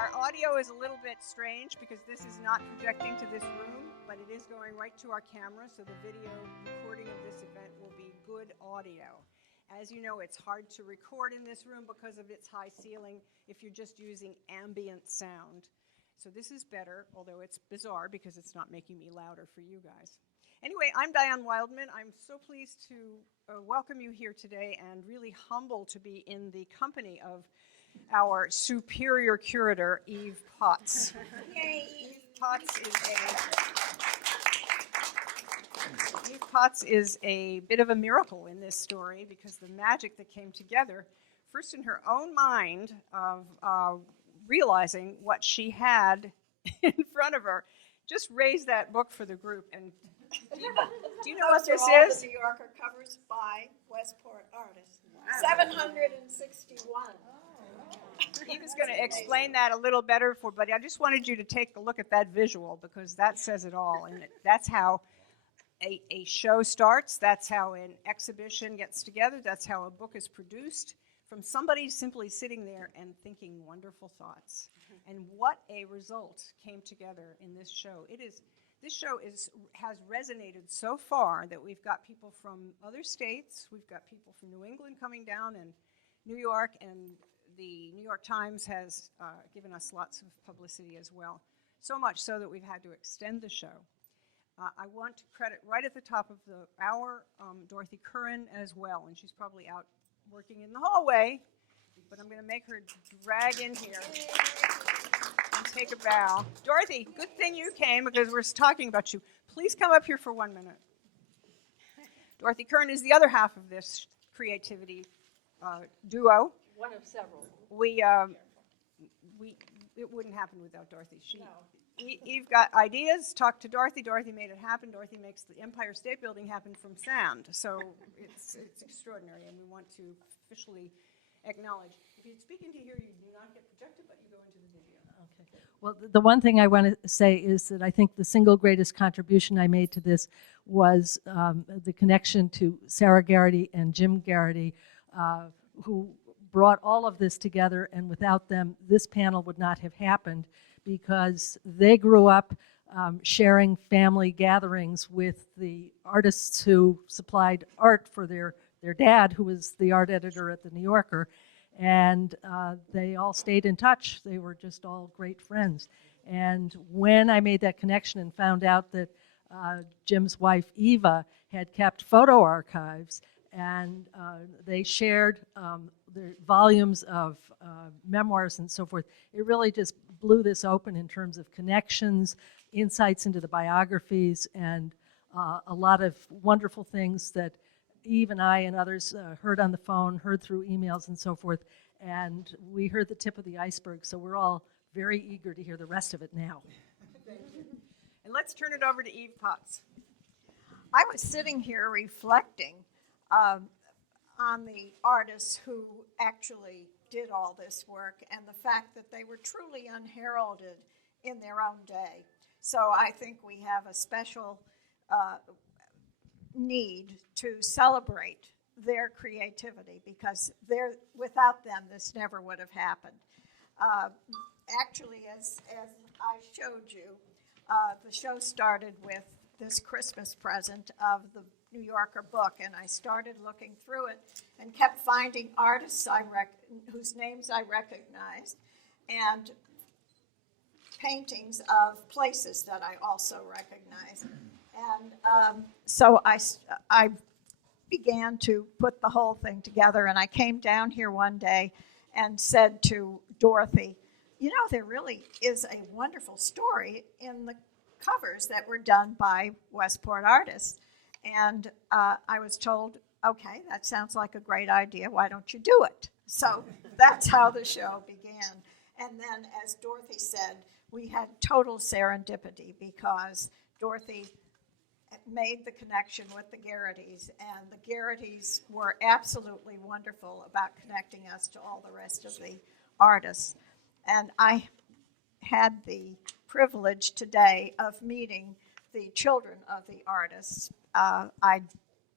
Our audio is a little bit strange because this is not projecting to this room, but it is going right to our camera, so the video recording of this event will be good audio. As you know, it's hard to record in this room because of its high ceiling if you're just using ambient sound. So this is better, although it's bizarre because it's not making me louder for you guys. Anyway, I'm Diane Wildman. I'm so pleased to welcome you here today and really humbled to be in the company of our superior curator, Eve Potts. Yay. Eve Potts is a bit of a miracle in this story because the magic that came together, first in her own mind of realizing what she had in front of her, just raised that book for the group. And do you know what this is? The New Yorker covers by Westport artists. Wow. 761. Eve is going to explain that a little better but I just wanted you to take a look at that visual because that says it all. And that's how a show starts. That's how an exhibition gets together. That's how a book is produced from somebody simply sitting there and thinking wonderful thoughts. Mm-hmm. And what a result came together in this show. This show has resonated so far that we've got people from other states. We've got people from New England coming down and New York, and the New York Times has given us lots of publicity as well. So much so that we've had to extend the show. I want to credit right at the top of the hour Dorothy Curran as well, and she's probably out working in the hallway, but I'm going to make her drag in here and take a bow. Dorothy, good thing you came because we're talking about you. Please come up here for 1 minute. Dorothy Curran is the other half of this creativity duo. One of several. It wouldn't happen without Dorothy. Eve got ideas, talked to Dorothy. Dorothy made it happen. Dorothy makes the Empire State Building happen from sand. So it's extraordinary, and we want to officially acknowledge. If you speak into here, you do not get projected, but you go into the video. Okay. Well, the one thing I want to say is that I think the single greatest contribution I made to this was the connection to Sarah Garrity and Jim Garrity, who brought all of this together, and without them, this panel would not have happened because they grew up sharing family gatherings with the artists who supplied art for their dad, who was the art editor at the New Yorker, and they all stayed in touch. They were just all great friends. And when I made that connection and found out that Jim's wife, Eva, had kept photo archives, and they shared the volumes of memoirs and so forth, it really just blew this open in terms of connections, insights into the biographies, and a lot of wonderful things that Eve and I and others heard on the phone, heard through emails and so forth, and we heard the tip of the iceberg, so we're all very eager to hear the rest of it now. And let's turn it over to Eve Potts. I was sitting here reflecting on the artists who actually did all this work and the fact that they were truly unheralded in their own day. So I think we have a special need to celebrate their creativity because without them, this never would have happened. Actually, as I showed you, the show started with this Christmas present of the New Yorker book, and I started looking through it and kept finding artists whose names I recognized and paintings of places that I also recognized. And so I began to put the whole thing together, and I came down here one day and said to Dorothy, you know, there really is a wonderful story in the covers that were done by Westport artists. And I was told, okay, that sounds like a great idea. Why don't you do it? So that's how the show began. And then, as Dorothy said, we had total serendipity because Dorothy made the connection with the Garritys, and the Garritys were absolutely wonderful about connecting us to all the rest of the artists. And I had the privilege today of meeting the children of the artists. I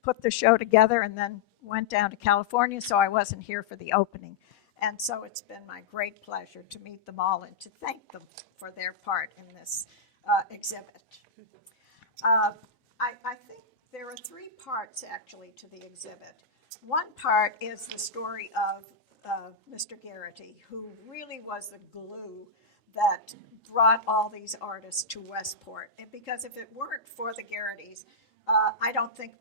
put the show together and then went down to California, so I wasn't here for the opening. And so it's been my great pleasure to meet them all and to thank them for their part in this exhibit. I think there are three parts actually to the exhibit. One part is the story of Mr. Garrity, who really was the glue that brought all these artists to Westport. And because if it weren't for the Garritys, I don't think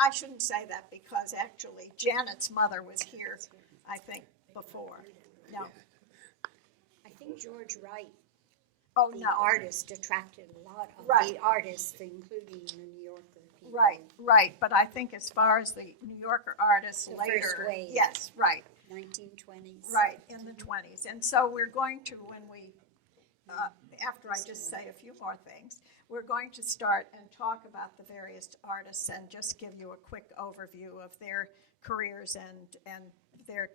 I shouldn't say that because actually Janet's mother was here, I think, before. No. I think George Wright, Oh, the no. artist, attracted a lot of Right. the artists, including the New Yorker people. Right. But I think as far as the New Yorker artists The later. first wave. Yes, right. 1920s. Right, in the 20s. And so we're going to, when we, after I just say a few more things, we're going to start and talk about the various artists and just give you a quick overview of their careers and their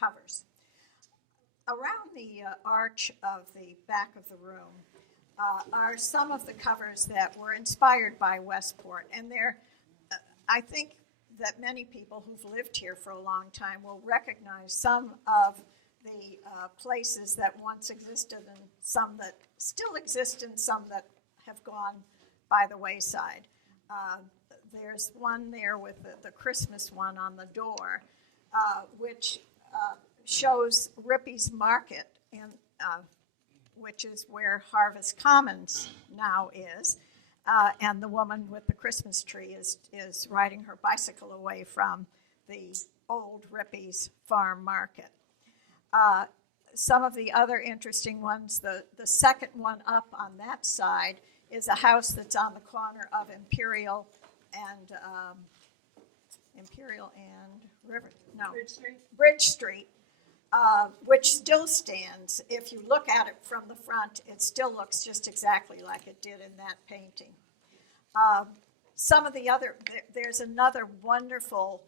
covers. Around the arch of the back of the room are some of the covers that were inspired by Westport. And they're, I think that many people who've lived here for a long time will recognize some of the places that once existed and some that still exist and some that have gone by the wayside. There's one there with the Christmas one on the door, which shows Rippey's Market, which is where Harvest Commons now is. And the woman with the Christmas tree is riding her bicycle away from the old Rippey's Farm Market. Some of the other interesting ones, the second one up on that side is a house that's on the corner of Imperial and Bridge Street, which still stands. If you look at it from the front, it still looks just exactly like it did in that painting. Some of the other, there's another wonderful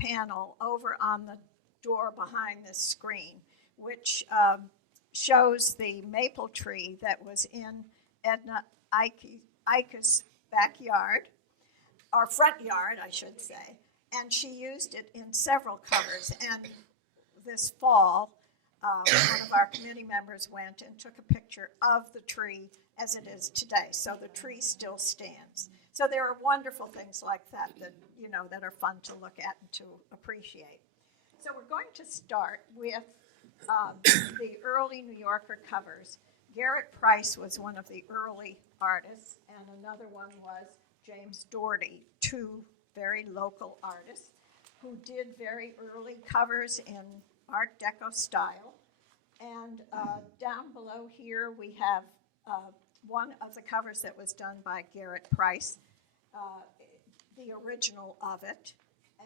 panel over on the door behind this screen, which shows the maple tree that was in Edna Ike's backyard, or front yard, I should say, and she used it in several covers. And this fall, one of our committee members went and took a picture of the tree as it is today. So the tree still stands. So there are wonderful things like that that are fun to look at and to appreciate. So we're going to start with the early New Yorker covers. Garrett Price was one of the early artists, and another one was James Doherty, two very local artists who did very early covers in Art Deco style. And down below here we have one of the covers that was done by Garrett Price, the original of it,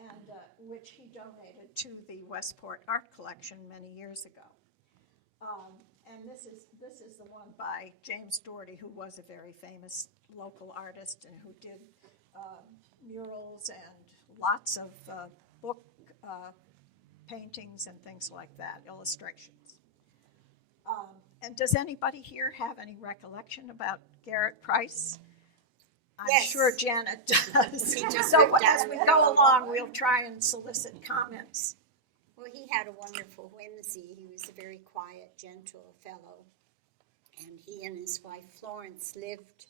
and which he donated to the Westport Art Collection many years ago. And this is the one by James Doherty, who was a very famous local artist and who did murals and lots of book paintings and things like that, illustrations. And does anybody here have any recollection about Garrett Price? I'm Yes. sure Janet does. He just So lived as down we the go road. along, we'll try and solicit comments. Well, he had a wonderful whimsy. He was a very quiet, gentle fellow. And he and his wife Florence lived,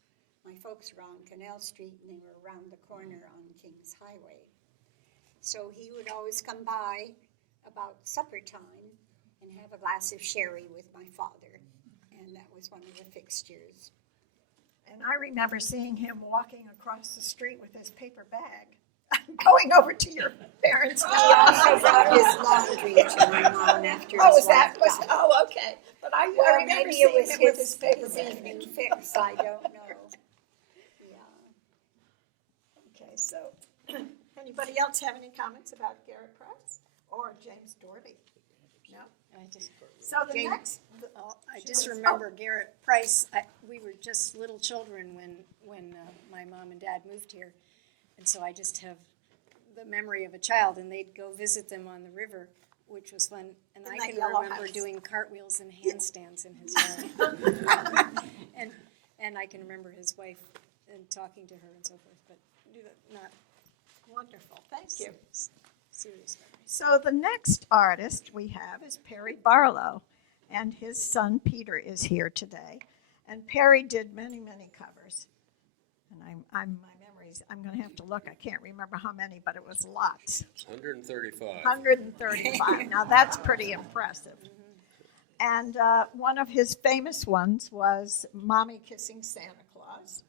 my folks were on Canal Street and they were around the corner on Kings Highway. So he would always come by about supper time and have a glass of sherry with my father. And that was one of the fixtures. And I remember seeing him walking across the street with his paper bag, going over to your parents' He house. also brought his laundry to my mom after Oh, his wife died. Okay. But I Well, remember maybe seeing it was him with his paper his bag. evening fix, I don't know. Yeah. Okay, so anybody else have any comments about Garrett Price or James Doherty? No? So the James- next, I just remember Garrett Price. We were just little children when my mom and dad moved here, and so I just have the memory of a child. And they'd go visit them on the river, which was fun. And In I that can yellow remember house. doing cartwheels and handstands in his yard. and I can remember his wife and talking to her and so forth. But not wonderful, thank you. Serious memories. So the next artist we have is Perry Barlow, and his son Peter is here today. And Perry did many, many covers. And I'm going to have to look. I can't remember how many, but it was lots. 135. 135. Now that's pretty impressive. And one of his famous ones was Mommy Kissing Santa Claus.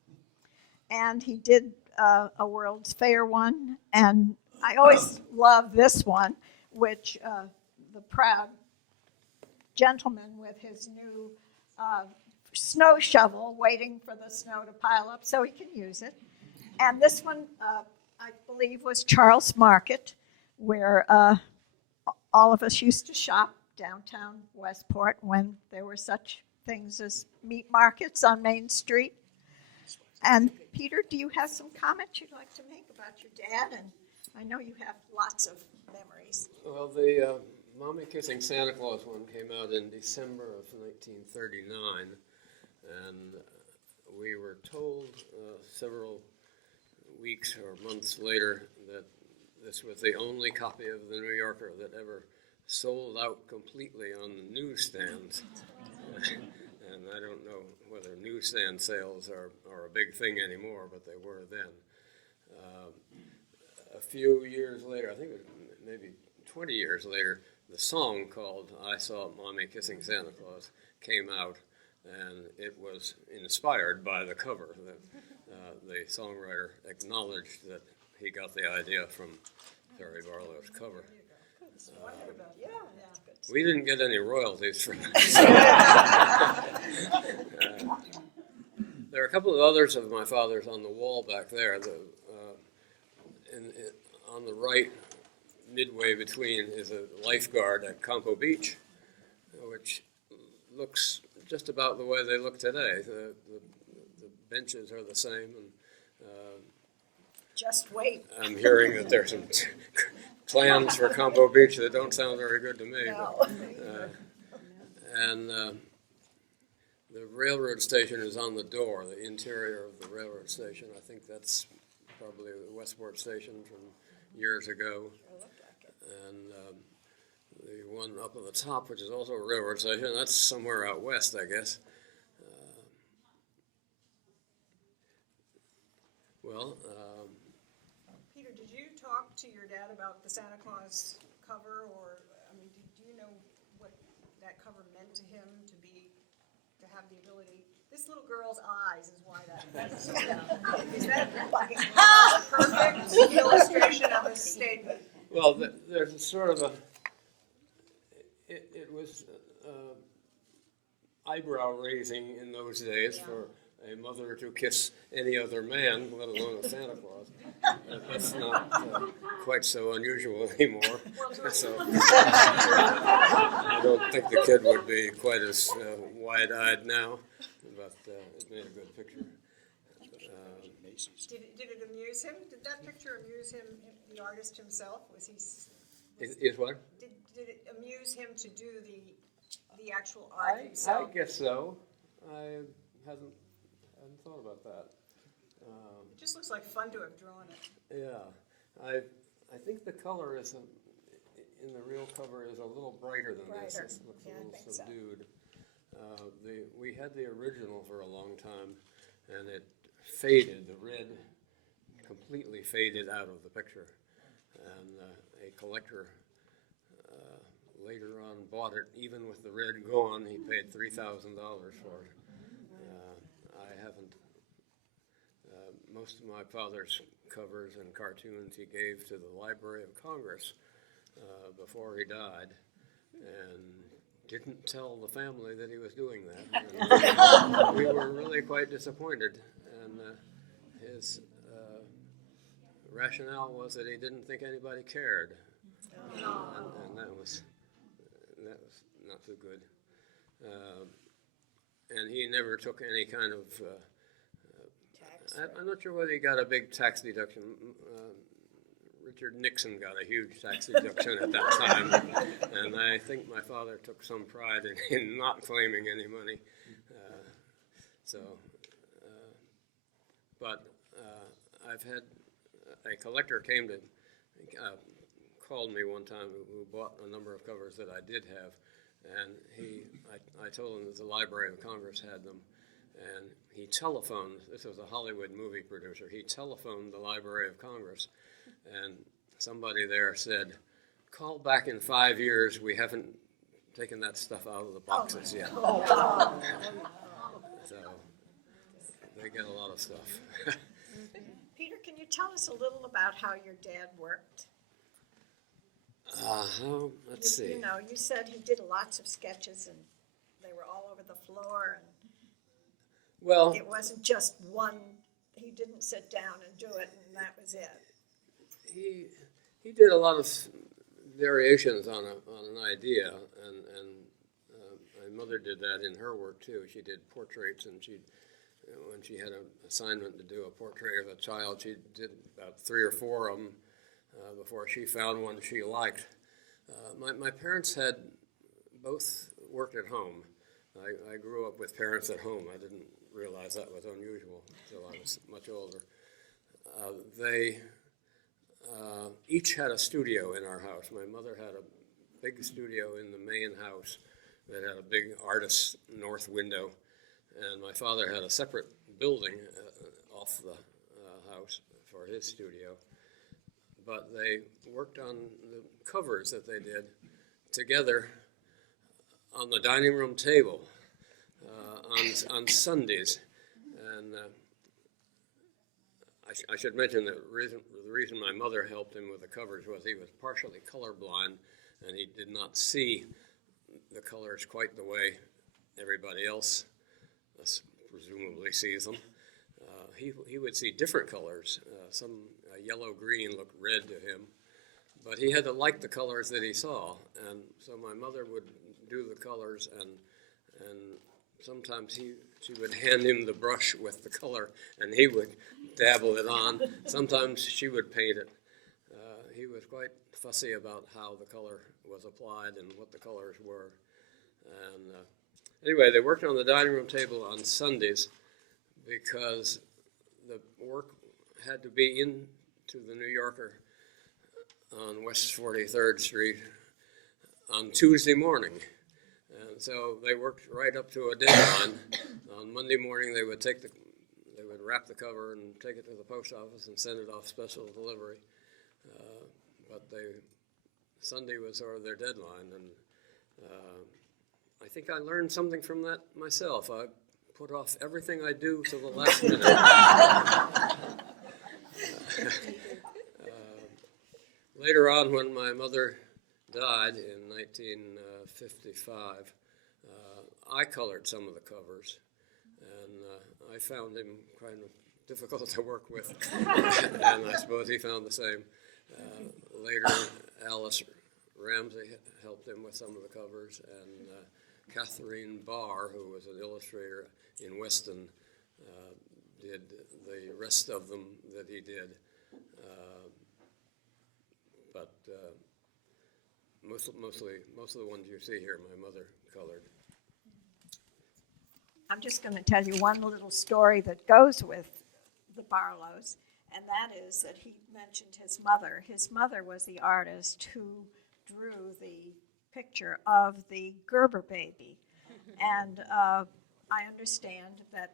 And he did a World's Fair one. And I always love this one, which the proud gentleman with his new snow shovel waiting for the snow to pile up so he can use it. And this one, I believe, was Charles Market, where all of us used to shop downtown Westport when there were such things as meat markets on Main Street. And Peter, do you have some comments you'd like to make about your dad? And I know you have lots of memories. Well, the Mommy Kissing Santa Claus one came out in December of 1939, and we were told several weeks or months later that this was the only copy of the New Yorker that ever sold out completely on the newsstands. And I don't know whether newsstand sales are a big thing anymore, but they were then. A few years later, I think it was maybe 20 years later, the song called I Saw Mommy Kissing Santa Claus came out, and it was inspired by the cover. The songwriter acknowledged that he got the idea from Perry Barlow's cover. We didn't get any royalties from that. There are a couple of others of my father's on the wall back there. On the right, midway between, is a lifeguard at Campo Beach, which looks just about the way they look today. The benches are the same, and Just wait. I'm hearing that there's some plans for Campo Beach that don't sound very good to me. No. And the railroad station is on the door, the interior of the railroad station. I think that's probably the Westport station from years ago. And the one up at the top, which is also a railroad station, that's somewhere out west, I guess. Peter, did you talk to your dad about the Santa Claus cover, or I mean, do you know what that cover meant to him to have the ability? This little girl's eyes is why that's is that a perfect illustration of a statement? Well, there's a sort of it was eyebrow raising in those days for a mother to kiss any other man, let alone a Santa Claus. That's not quite so unusual anymore. So I don't think the kid would be quite as wide-eyed now, but it made a good picture. Did it amuse him? Did that picture amuse him, the artist himself? Was he? Is what? Did it amuse him to do the actual art I himself? guess so. I hadn't thought about that. It just looks like fun to have drawn it. Yeah, I think the color is in the real cover is a little brighter than this. It looks a little subdued. We had the original for a long time, and it faded. The red completely faded out of the picture, and a collector later on bought it even with the red gone. He paid $3,000 for it. I haven't. Most of my father's covers and cartoons he gave to the Library of Congress before he died, and didn't tell the family that he was doing that. We were really quite disappointed, and his rationale was that he didn't think anybody cared, and that was not so good. And he never took any kind of I'm not sure whether he got a big tax deduction. Richard Nixon got a huge tax deduction at that time, and I think my father took some pride in not claiming any money. But I've had a collector came to called me one time who bought a number of covers that I did have, and I told him that the Library of Congress had them, and he telephoned. This was a Hollywood movie producer. He telephoned the Library of Congress, and somebody there said, "Call back in 5 years. We haven't taken that stuff out of the boxes yet." So they get a lot of stuff. Peter, can you tell us a little about how your dad worked? Let's see. You know, you said he did lots of sketches and they were all over the floor, and Well, it wasn't just one, he didn't sit down and do it and that was it. he did a lot of variations on an idea, and my mother did that in her work too. She did portraits, and when she had an assignment to do a portrait of a child, she did about 3 or 4 of them before she found one she liked. My parents had both worked at home. I grew up with parents at home. I didn't realize that was unusual until I was much older. They each had a studio in our house. My mother had a big studio in the main house that had a big artist's north window, and my father had a separate building off the house for his studio. But they worked on the covers that they did together on the dining room table on Sundays. And I should mention that the reason my mother helped him with the covers was he was partially colorblind, and he did not see the colors quite the way everybody else presumably sees them. He would see different colors. Some yellow-green looked red to him, but he had to like the colors that he saw, and so my mother would do the colors, and sometimes she would hand him the brush with the color, and he would dabble it on. Sometimes she would paint it. He was quite fussy about how the color was applied and what the colors were. And anyway, they worked on the dining room table on Sundays because the work had to be into the New Yorker on West 43rd Street on Tuesday morning. And so they worked right up to a deadline. On Monday morning, they would wrap the cover and take it to the post office and send it off special delivery. But Sunday was sort of their deadline, and I think I learned something from that myself. I put off everything I do to the last minute. Later on, when my mother died in 1955, I colored some of the covers, and I found him kind of difficult to work with, and I suppose he found the same. Later, Alice Ramsey helped him with some of the covers, and Catherine Barr, who was an illustrator in Weston, did the rest of them that he did. But most of the ones you see here, my mother colored. I'm just going to tell you one little story that goes with the Barlows, and that is that he mentioned his mother. His mother was the artist who drew the picture of the Gerber baby. And I understand that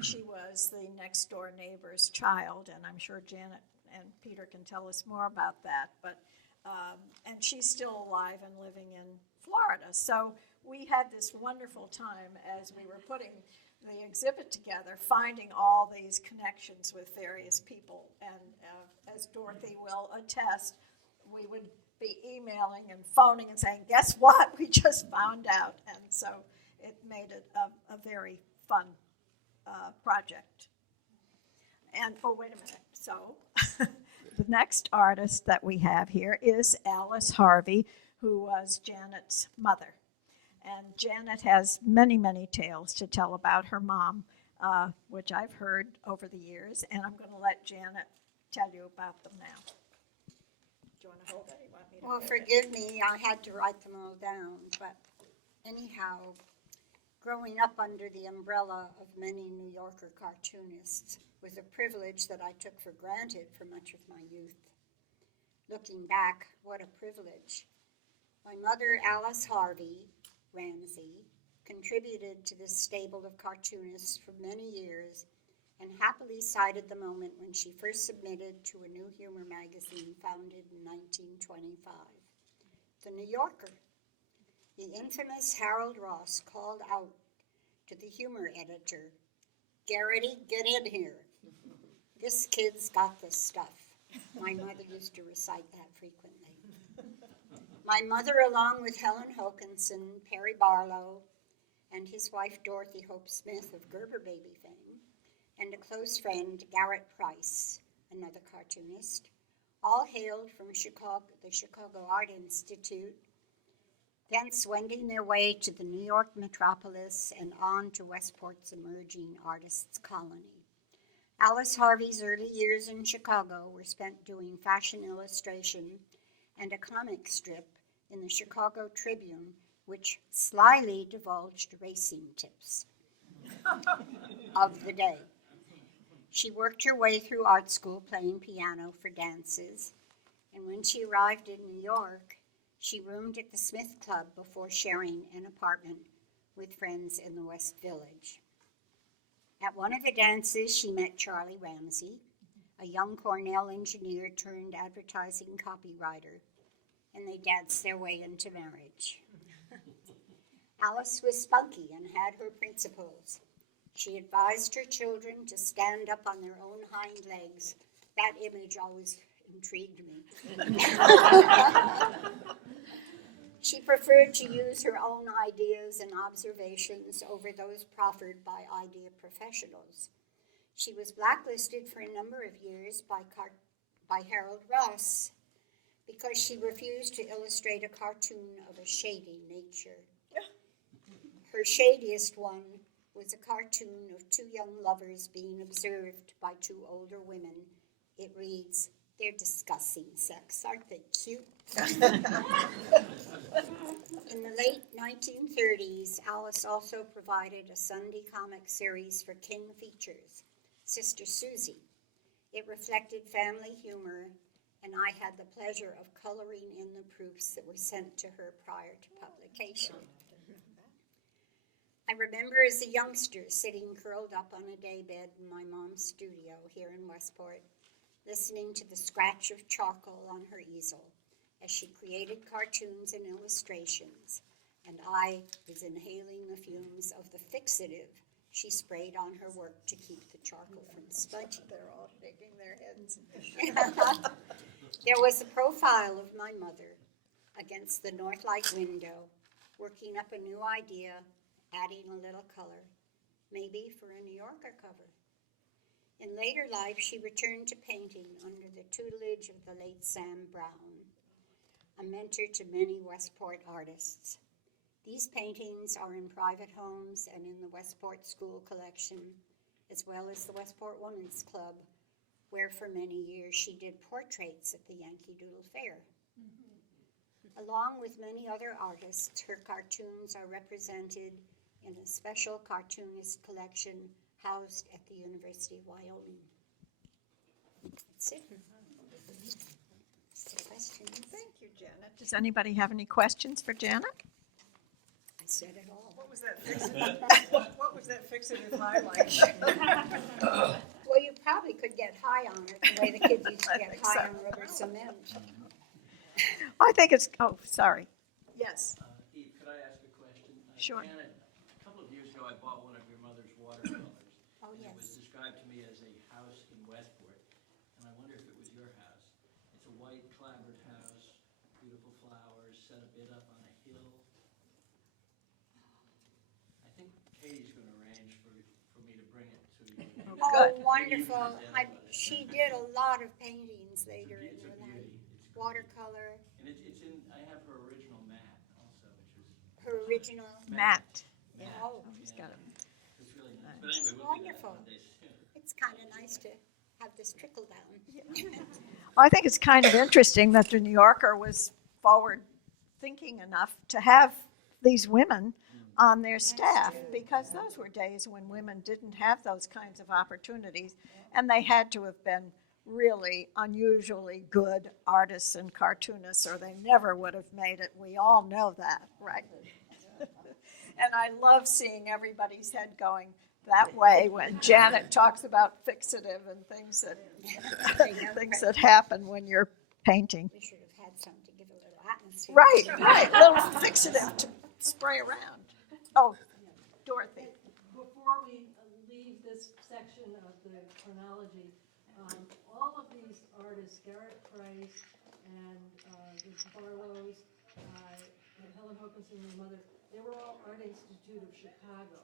she was the next door neighbor's child, and I'm sure Janet and Peter can tell us more about that. But and she's still alive and living in Florida. So we had this wonderful time as we were putting the exhibit together, finding all these connections with various people. And as Dorothy will attest, we would be emailing and phoning and saying, guess what? We just found out. And so it made it a very fun project. And, oh, wait a minute. So the next artist that we have here is Alice Harvey, who was Janet's mother. And Janet has many, many tales to tell about her mom, which I've heard over the years, and I'm going to let Janet tell you about them now. Do you want to hold it? You want me to Well, hold it? forgive me, I had to write them all down, but anyhow, growing up under the umbrella of many New Yorker cartoonists was a privilege that I took for granted for much of my youth. Looking back, what a privilege. My mother, Alice Harvey Ramsey, contributed to this stable of cartoonists for many years and happily cited the moment when she first submitted to a New Humor magazine founded in 1925. The New Yorker. The infamous Harold Ross called out to the humor editor, "Garrity, get in here. This kid's got the stuff." My mother used to recite that frequently. My mother, along with Helen Hokinson, Perry Barlow, and his wife Dorothy Hope Smith of Gerber Baby fame, and a close friend, Garrett Price, another cartoonist, all hailed from the Chicago Art Institute, thence wending their way to the New York metropolis and on to Westport's emerging artists' colony. Alice Harvey's early years in Chicago were spent doing fashion illustration and a comic strip in the Chicago Tribune, which slyly divulged racing tips of the day. She worked her way through art school playing piano for dances, and when she arrived in New York, she roomed at the Smith Club before sharing an apartment with friends in the West Village. At one of the dances, she met Charlie Ramsey, a young Cornell engineer turned advertising copywriter, and they danced their way into marriage. Alice was spunky and had her principles. She advised her children to stand up on their own hind legs. That image always intrigued me. She preferred to use her own ideas and observations over those proffered by idea professionals. She was blacklisted for a number of years by Harold Ross because she refused to illustrate a cartoon of a shady nature. Her shadiest one was a cartoon of two young lovers being observed by two older women. It reads, "They're discussing sex, aren't they cute?" In the late 1930s, Alice also provided a Sunday comic series for King Features, Sister Susie. It reflected family humor, and I had the pleasure of coloring in the proofs that were sent to her prior to publication. I remember as a youngster sitting curled up on a daybed in my mom's studio here in Westport, listening to the scratch of charcoal on her easel as she created cartoons and illustrations, and I was inhaling the fumes of the fixative she sprayed on her work to keep the charcoal from smudging. They're all shaking their heads. There was a profile of my mother against the north light window, working up a new idea, adding a little color, maybe for a New Yorker cover. In later life, she returned to painting under the tutelage of the late Sam Brown, a mentor to many Westport artists. These paintings are in private homes and in the Westport School collection, as well as the Westport Women's Club, where for many years she did portraits at the Yankee Doodle Fair. Along with many other artists, her cartoons are represented in a special cartoonist collection housed at the University of Wyoming. That's it. That's the question. Thank you, Janet. Does anybody have any questions for Janet? I said it all. What was that fixative? What was that fixative highlight? Well, you probably could get high on it the way the kids used to get think high so. on rubber cement. I think it's, oh, sorry. Yes. Eve, could I ask a question? Sure. Janet, a couple of years ago, I bought one of your mother's watercolors. Oh, It was yes. described to me as a house in Westport, and I wonder if it was your house. It's a white clapboard house, beautiful flowers, set a bit up on a hill. I think Katie's going to arrange for me to bring it to you. Oh, Good. wonderful. She did a lot of paintings later in It's a her life. beauty. It's great. Watercolor, And it's in, I have her original mat also, which is her original. Matt. mat. Oh, He's got a It's really nice. But anyway, we'll do that Wonderful. one day soon. it's kind of nice to have this trickle down. I think it's kind of interesting that the New Yorker was forward thinking enough to have these women on their staff, because those were days when women didn't have those kinds of opportunities, and they had to have been really unusually good artists and cartoonists, or they never would have made it. We all know that, right? And I love seeing everybody's head going that way when Janet talks about fixative and things that happen when you're painting. We should have had some to give a little atmosphere. Right, a little fixative to spray around. Oh, Dorothy. Before we leave this section of the chronology, all of these artists, Garrett Price and the Barlows, Helen Hokinson, your mother, they were all Art Institute of Chicago.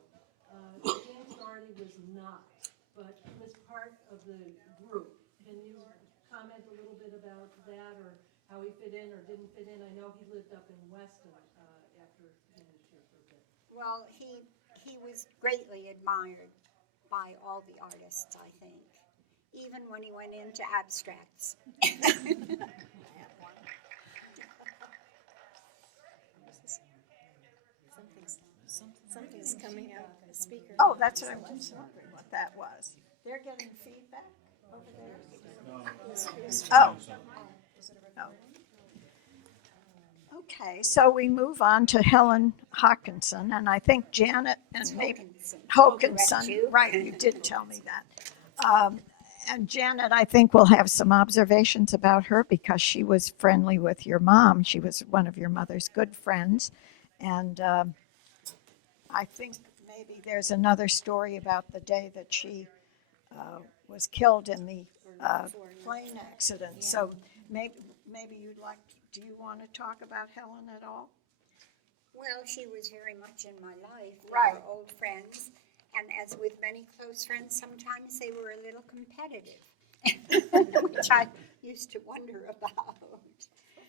James Doherty was not, but he was part of the group. Can you comment a little bit about that, or how he fit in or didn't fit in? I know he lived up in Weston after he moved here for a bit. Well, he was greatly admired by all the artists, I think, even when he went into abstracts. Something's coming out the speaker. Oh, that's what I was wondering what that was. They're getting feedback over there? Oh. Okay, so we move on to Helen Hawkinson, and I think Janet and maybe Hokinson. Right, you did tell me that. And Janet, I think, will have some observations about her because she was friendly with your mom. She was one of your mother's good friends. And I think maybe there's another story about the day that she was killed in the plane accident. Yeah. So maybe you'd like to, do you want to talk about Helen at all? Well, she was very much in my life. Right. We were old friends. And as with many close friends, sometimes they were a little competitive, which I used to wonder about.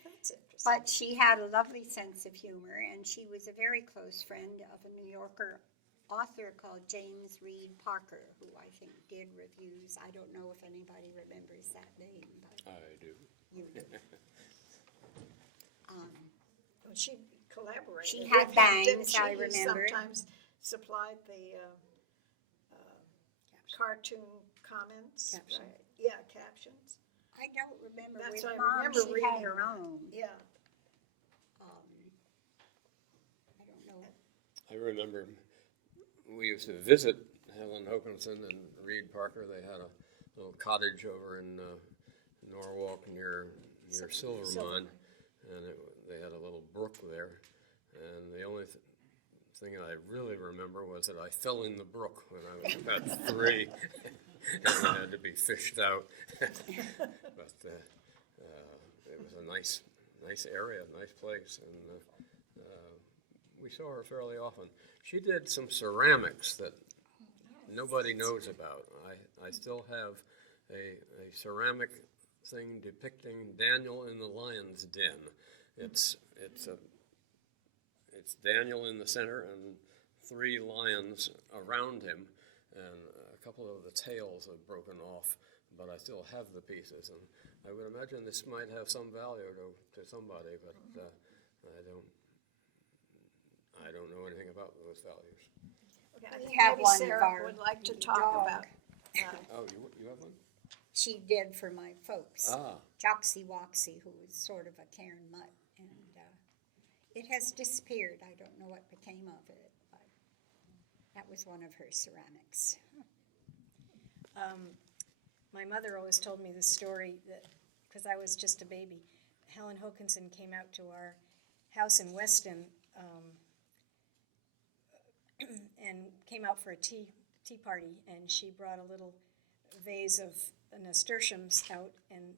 That's interesting. But she had a lovely sense of humor, and she was a very close friend of a New Yorker author called James Reed Parker, who I think did reviews. I don't know if anybody remembers that name, but I do. you do. She collaborated. She had with him, bangs, didn't she? I He remember. sometimes supplied the cartoon comments. Caption. Right? Yeah, captions. I don't remember. That's with what I Mom, remember she reading had her that. own. Yeah. I don't know. I remember we used to visit Helen Hokinson and Reed Parker. They had a little cottage over in Norwalk near Silvermine, and they had a little brook there. And the only thing I really remember was that I fell in the brook when I was about 3, and I had to be fished out. But it was a nice area, nice place, and we saw her fairly often. She did some ceramics that nobody knows about. I still have a ceramic thing depicting Daniel in the lion's den. It's Daniel in the center and 3 lions around him, and a couple of the tails have broken off, but I still have the pieces, and I would imagine this might have some value to somebody, but I don't know anything about those values. Okay, I We think have maybe one of Sarah our would like to talk dog. about. Oh, you have one? She did for my folks. Ah. Joxie Woxie, who was sort of a Karen mutt, and it has disappeared. I don't know what became of it, but that was one of her ceramics. My mother always told me the story that, because I was just a baby, Helen Hokinson came out to our house in Weston and came out for a tea party, and she brought a little vase of nasturtiums out, and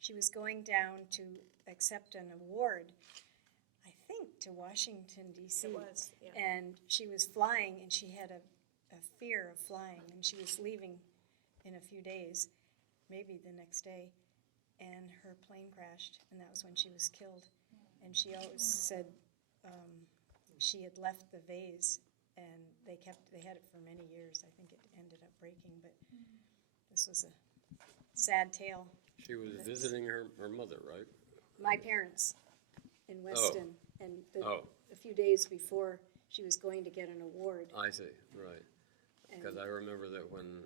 she was going down to accept an award, I think, to Washington, D.C. It was, yeah. And she was flying, and she had a fear of flying, and she was leaving in a few days, maybe the next day, and her plane crashed, and that was when she was killed. And she always said she had left the vase, and they had it for many years. I think it ended up breaking, but this was a sad tale. She was visiting her mother, right? My parents in Weston, and Oh. a few days before she was going to get an award. I see, right. Because I remember that when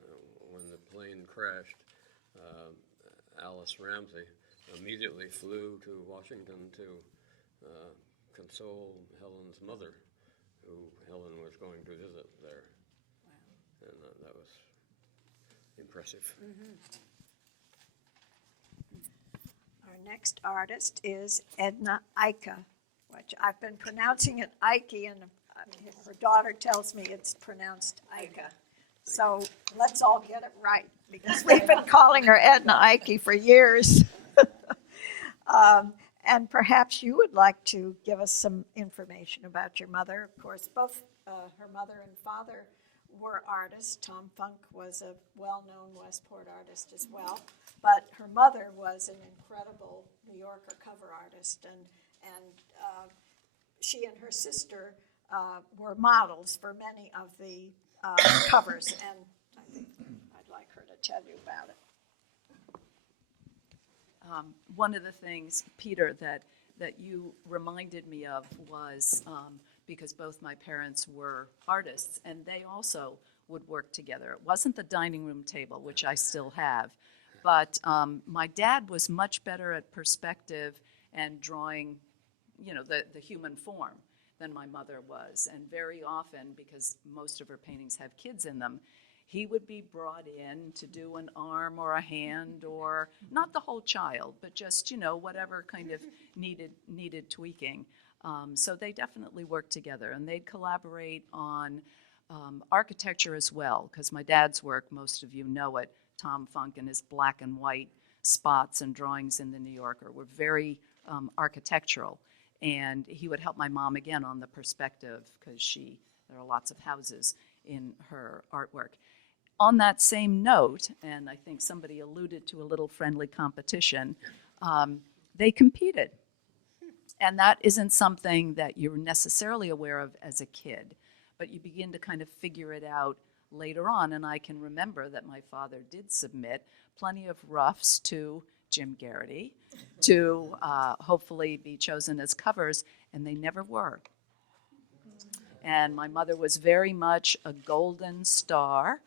the plane crashed, Alice Ramsey, immediately flew to Washington to console Helen's mother, who Helen was going to visit there. Wow. And that was impressive. Mm-hmm. Our next artist is Edna Ika, which I've been pronouncing it Ike, and her daughter tells me it's pronounced Ika. So let's all get it right, because we've been calling her Edna Ike for years. And perhaps you would like to give us some information about your mother. Of course, both her mother and father were artists. Tom Funk was a well-known Westport artist as well. But her mother was an incredible New Yorker cover artist, and she and her sister were models for many of the covers, and I think I'd like her to tell you about it. One of the things, Peter, that you reminded me of was because both my parents were artists, and they also would work together. It wasn't the dining room table, which I still have, but my dad was much better at perspective and drawing, the human form than my mother was. And very often, because most of her paintings have kids in them, he would be brought in to do an arm or a hand, or not the whole child, but just, whatever kind of needed tweaking. So they definitely worked together, and they'd collaborate on architecture as well, because my dad's work, most of you know it, Tom Funk and his black and white spots and drawings in the New Yorker were very architectural. And he would help my mom again on the perspective, because there are lots of houses in her artwork. On that same note, and I think somebody alluded to a little friendly competition, they competed. And that isn't something that you're necessarily aware of as a kid, but you begin to kind of figure it out later on. And I can remember that my father did submit plenty of roughs to Jim Garrity to hopefully be chosen as covers, and they never were. And my mother was very much a golden star.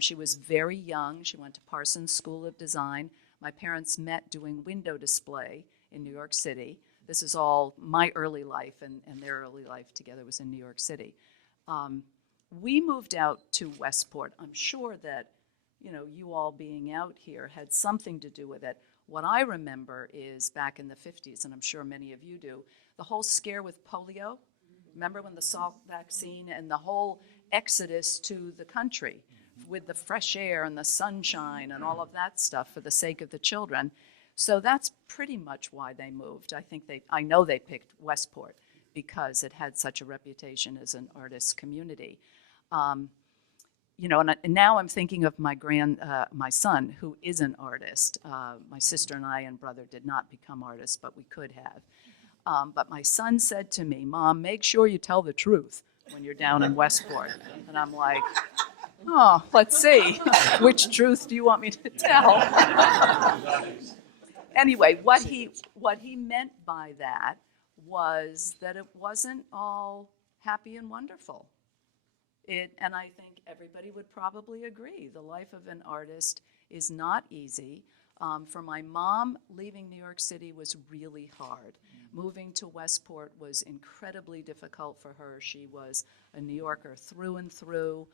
She was very young. She went to Parsons School of Design. My parents met doing window display in New York City. This is all my early life, and their early life together was in New York City. We moved out to Westport. I'm sure that, you all being out here had something to do with it. What I remember is back in the 50s, and I'm sure many of you do, the whole scare with polio. Remember when the Salk vaccine and the whole exodus to the country with the fresh air and the sunshine and all of that stuff for the sake of the children. So that's pretty much why they moved. I know they picked Westport because it had such a reputation as an artist community. And now I'm thinking of my son, who is an artist. My sister and I and brother did not become artists, but we could have. But my son said to me, "Mom, make sure you tell the truth when you're down in Westport." And I'm like, oh, let's see. Which truth do you want me to tell? Anyway, what he meant by that was that it wasn't all happy and wonderful. And I think everybody would probably agree. The life of an artist is not easy. For my mom, leaving New York City was really hard. Moving to Westport was incredibly difficult for her. She was a New Yorker through and through.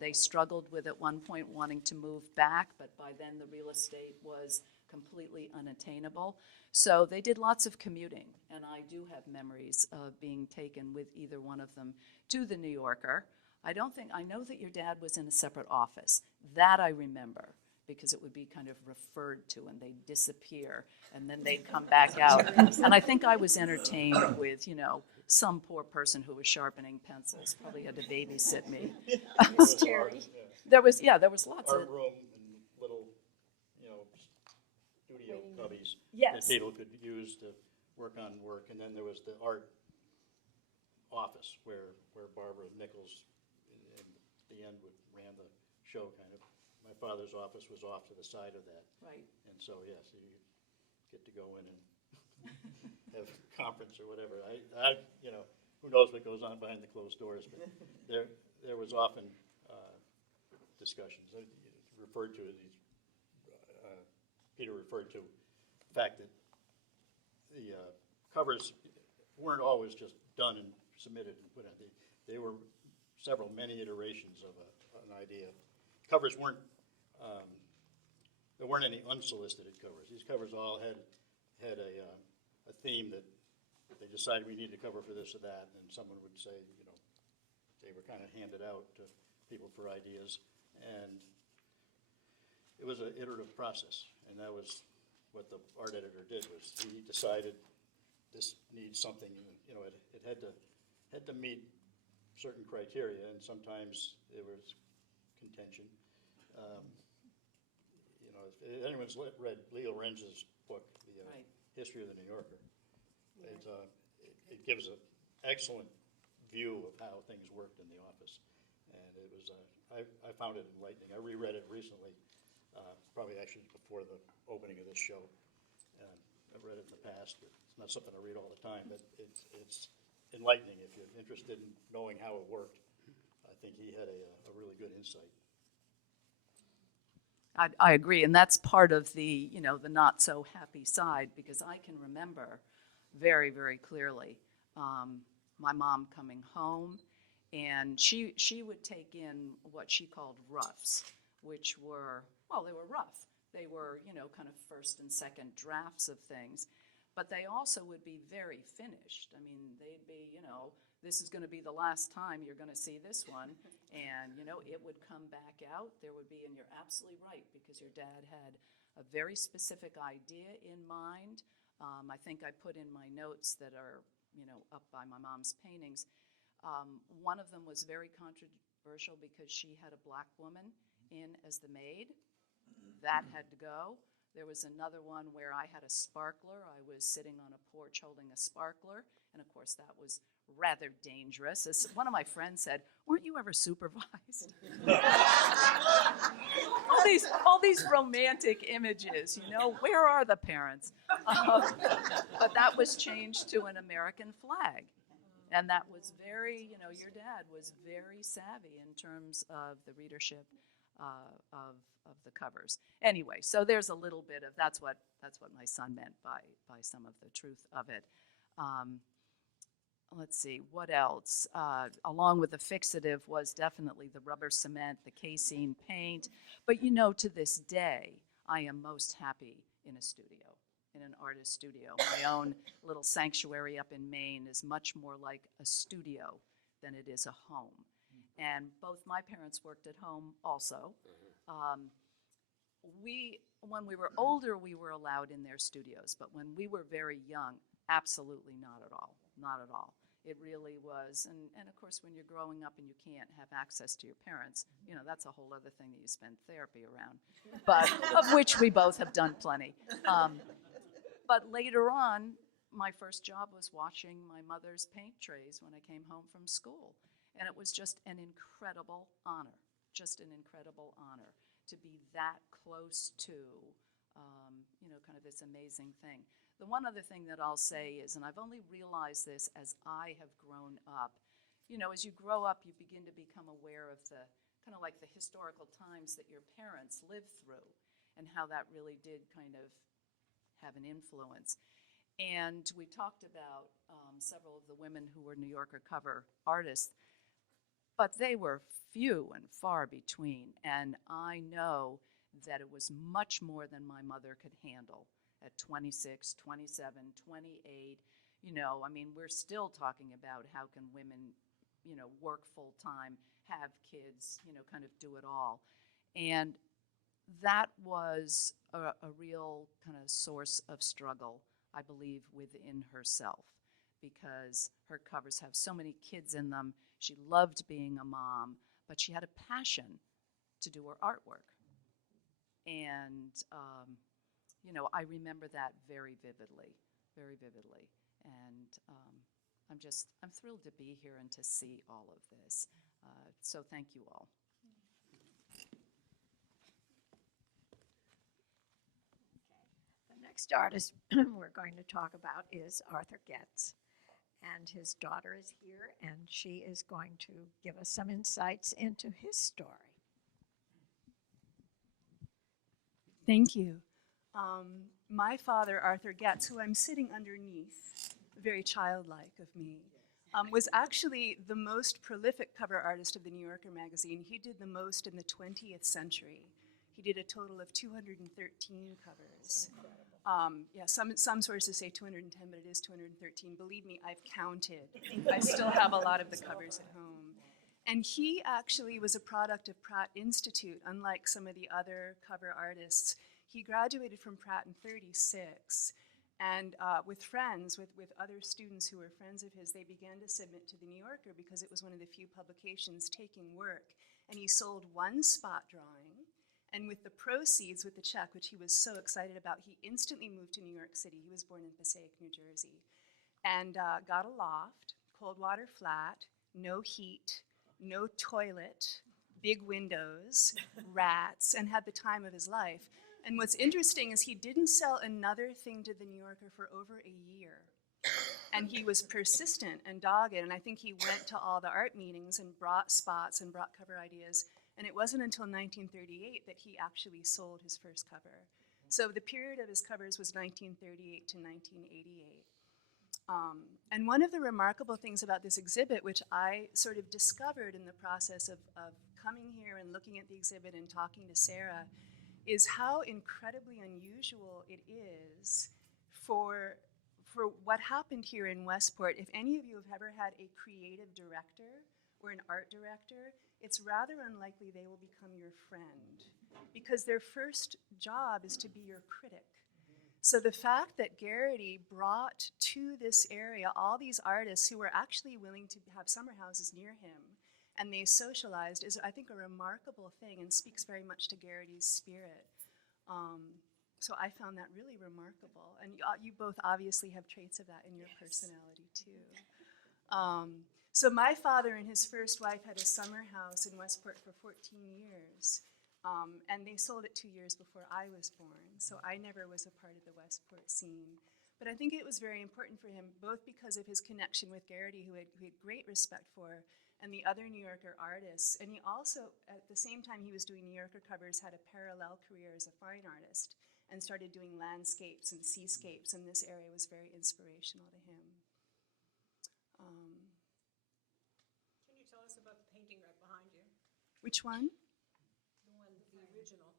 They struggled with at one point wanting to move back, but by then the real estate was completely unattainable. So they did lots of commuting, and I do have memories of being taken with either one of them to the New Yorker. I know that your dad was in a separate office. That I remember, because it would be kind of referred to, and they'd disappear, and then they'd come back out. And I think I was entertained with, some poor person who was sharpening pencils, probably had to babysit me. Miss Terry. There was lots of... Art room and little, studio cubbies Yes. that people could use to work on work. And then there was the art office where Barbara Nichols, in the end, ran the show, kind of. My father's office was off to the side of that. Right. And so, yes, you get to go in and have a conference or whatever. I who knows what goes on behind the closed doors, but there was often discussions referred to as these Peter referred to, the fact that the covers weren't always just done and submitted and put out. They were many iterations of an idea. Covers weren't, there weren't any unsolicited covers. These covers all had a theme that they decided we need to cover for this or that, and someone would say, you know, they were kind of handed out to people for ideas, and it was an iterative process, and that was what the art editor did, was he decided this needs something, you know, it had to meet certain criteria, and sometimes there was contention. You know, if anyone's read Leo Renz's book, The Right. History of the New Yorker, it gives an excellent view of how things worked in the office, and it was I found it enlightening. I reread it recently, probably actually before the opening of this show. I've read it in the past. It's not something I read all the time, but it's enlightening if you're interested in knowing how it worked. I think he had a really good insight. I agree, and that's part of the, you know, the not so happy side, because I can remember very, very clearly my mom coming home, and she would take in what she called roughs, which were, well, they were rough. They were, you know, kind of first and second drafts of things, but they also would be very finished. I mean, they'd be, you know, this is going to be the last time you're going to see this one, and, you know, it would come back out. There would be, and you're absolutely right, because your dad had a very specific idea in mind. I think I put in my notes that are, you know, up by my mom's paintings. One of them was very controversial because she had a black woman in as the maid. That had to go. There was another one where I had a sparkler. I was sitting on a porch holding a sparkler, and of course that was rather dangerous. As one of my friends said, "Weren't you ever supervised?" all these romantic images, you know, where are the parents? But that was changed to an American flag. And that was very, you know, your dad was very savvy in terms of the readership of the covers. Anyway, so there's a little bit of, that's what my son meant by some of the truth of it. Let's see, what else? Along with the fixative was definitely the rubber cement, the casein paint. But you know, to this day, I am most happy in a studio, in an artist studio. My own little sanctuary up in Maine is much more like a studio than it is a home. And both my parents worked at home also. When we were older, we were allowed in their studios, but when we were very young, absolutely not at all, not at all. It really was, and of course, when you're growing up and you can't have access to your parents, you know, that's a whole other thing that you spend therapy around, but of which we both have done plenty. But later on, my first job was washing my mother's paint trays when I came home from school, and it was just an incredible honor, to be that close to, you know, kind of this amazing thing. The one other thing that I'll say is, and I've only realized this as I have grown up, you know, as you grow up, you begin to become aware of the kind of like the historical times that your parents lived through and how that really did kind of have an influence. And we talked about several of the women who were New Yorker cover artists, but they were few and far between. And I know that it was much more than my mother could handle at 26, 27, 28. You know, I mean, we're still talking about how can women, you know, work full time, have kids, you know, kind of do it all. And that was a real kind of source of struggle, I believe, within herself, because her covers have so many kids in them. She loved being a mom, but she had a passion to do her artwork. And, you know, I remember that very vividly, very vividly. And I'm thrilled to be here and to see all of this. So thank you all. The next artist we're going to talk about is Arthur Getz. And his daughter is here, and she is going to give us some insights into his story. Thank you. My father, Arthur Getz, who I'm sitting underneath, very childlike of me, was actually the most prolific cover artist of the New Yorker magazine. He did the most in the 20th century. He did a total of 213 covers. Yeah, some sources say 210, but it is 213. Believe me, I've counted. I still have a lot of the covers at home. And he actually was a product of Pratt Institute, unlike some of the other cover artists. He graduated from Pratt in '36, and with friends, with other students who were friends of his, they began to submit to the New Yorker because it was one of the few publications taking work. And he sold one spot drawing, and with the proceeds, with the check, which he was so excited about, he instantly moved to New York City. He was born in Passaic, New Jersey, and got a loft, cold water flat, no heat, no toilet, big windows, rats, and had the time of his life. And what's interesting is he didn't sell another thing to the New Yorker for over a year. And he was persistent and dogged, and I think he went to all the art meetings and brought spots and brought cover ideas. And it wasn't until 1938 that he actually sold his first cover. So the period of his covers was 1938 to 1988. And one of the remarkable things about this exhibit, which I sort of discovered in the process of coming here and looking at the exhibit and talking to Sarah, is how incredibly unusual it is for what happened here in Westport. If any of you have ever had a creative director or an art director, it's rather unlikely they will become your friend, because their first job is to be your critic. So the fact that Garrity brought to this area all these artists who were actually willing to have summer houses near him, and they socialized, is, I think, a remarkable thing and speaks very much to Garrity's spirit. So I found that really remarkable. And you both obviously have traits of that in your personality, too. So my father and his first wife had a summer house in Westport for 14 years. And they sold it 2 years before I was born, so I never was a part of the Westport scene. But I think it was very important for him, both because of his connection with Garrity, who he had great respect for, and the other New Yorker artists. And he also, at the same time he was doing New Yorker covers, had a parallel career as a fine artist and started doing landscapes and seascapes, and this area was very inspirational to him. Can you tell us about the painting right behind you? Which one? The original.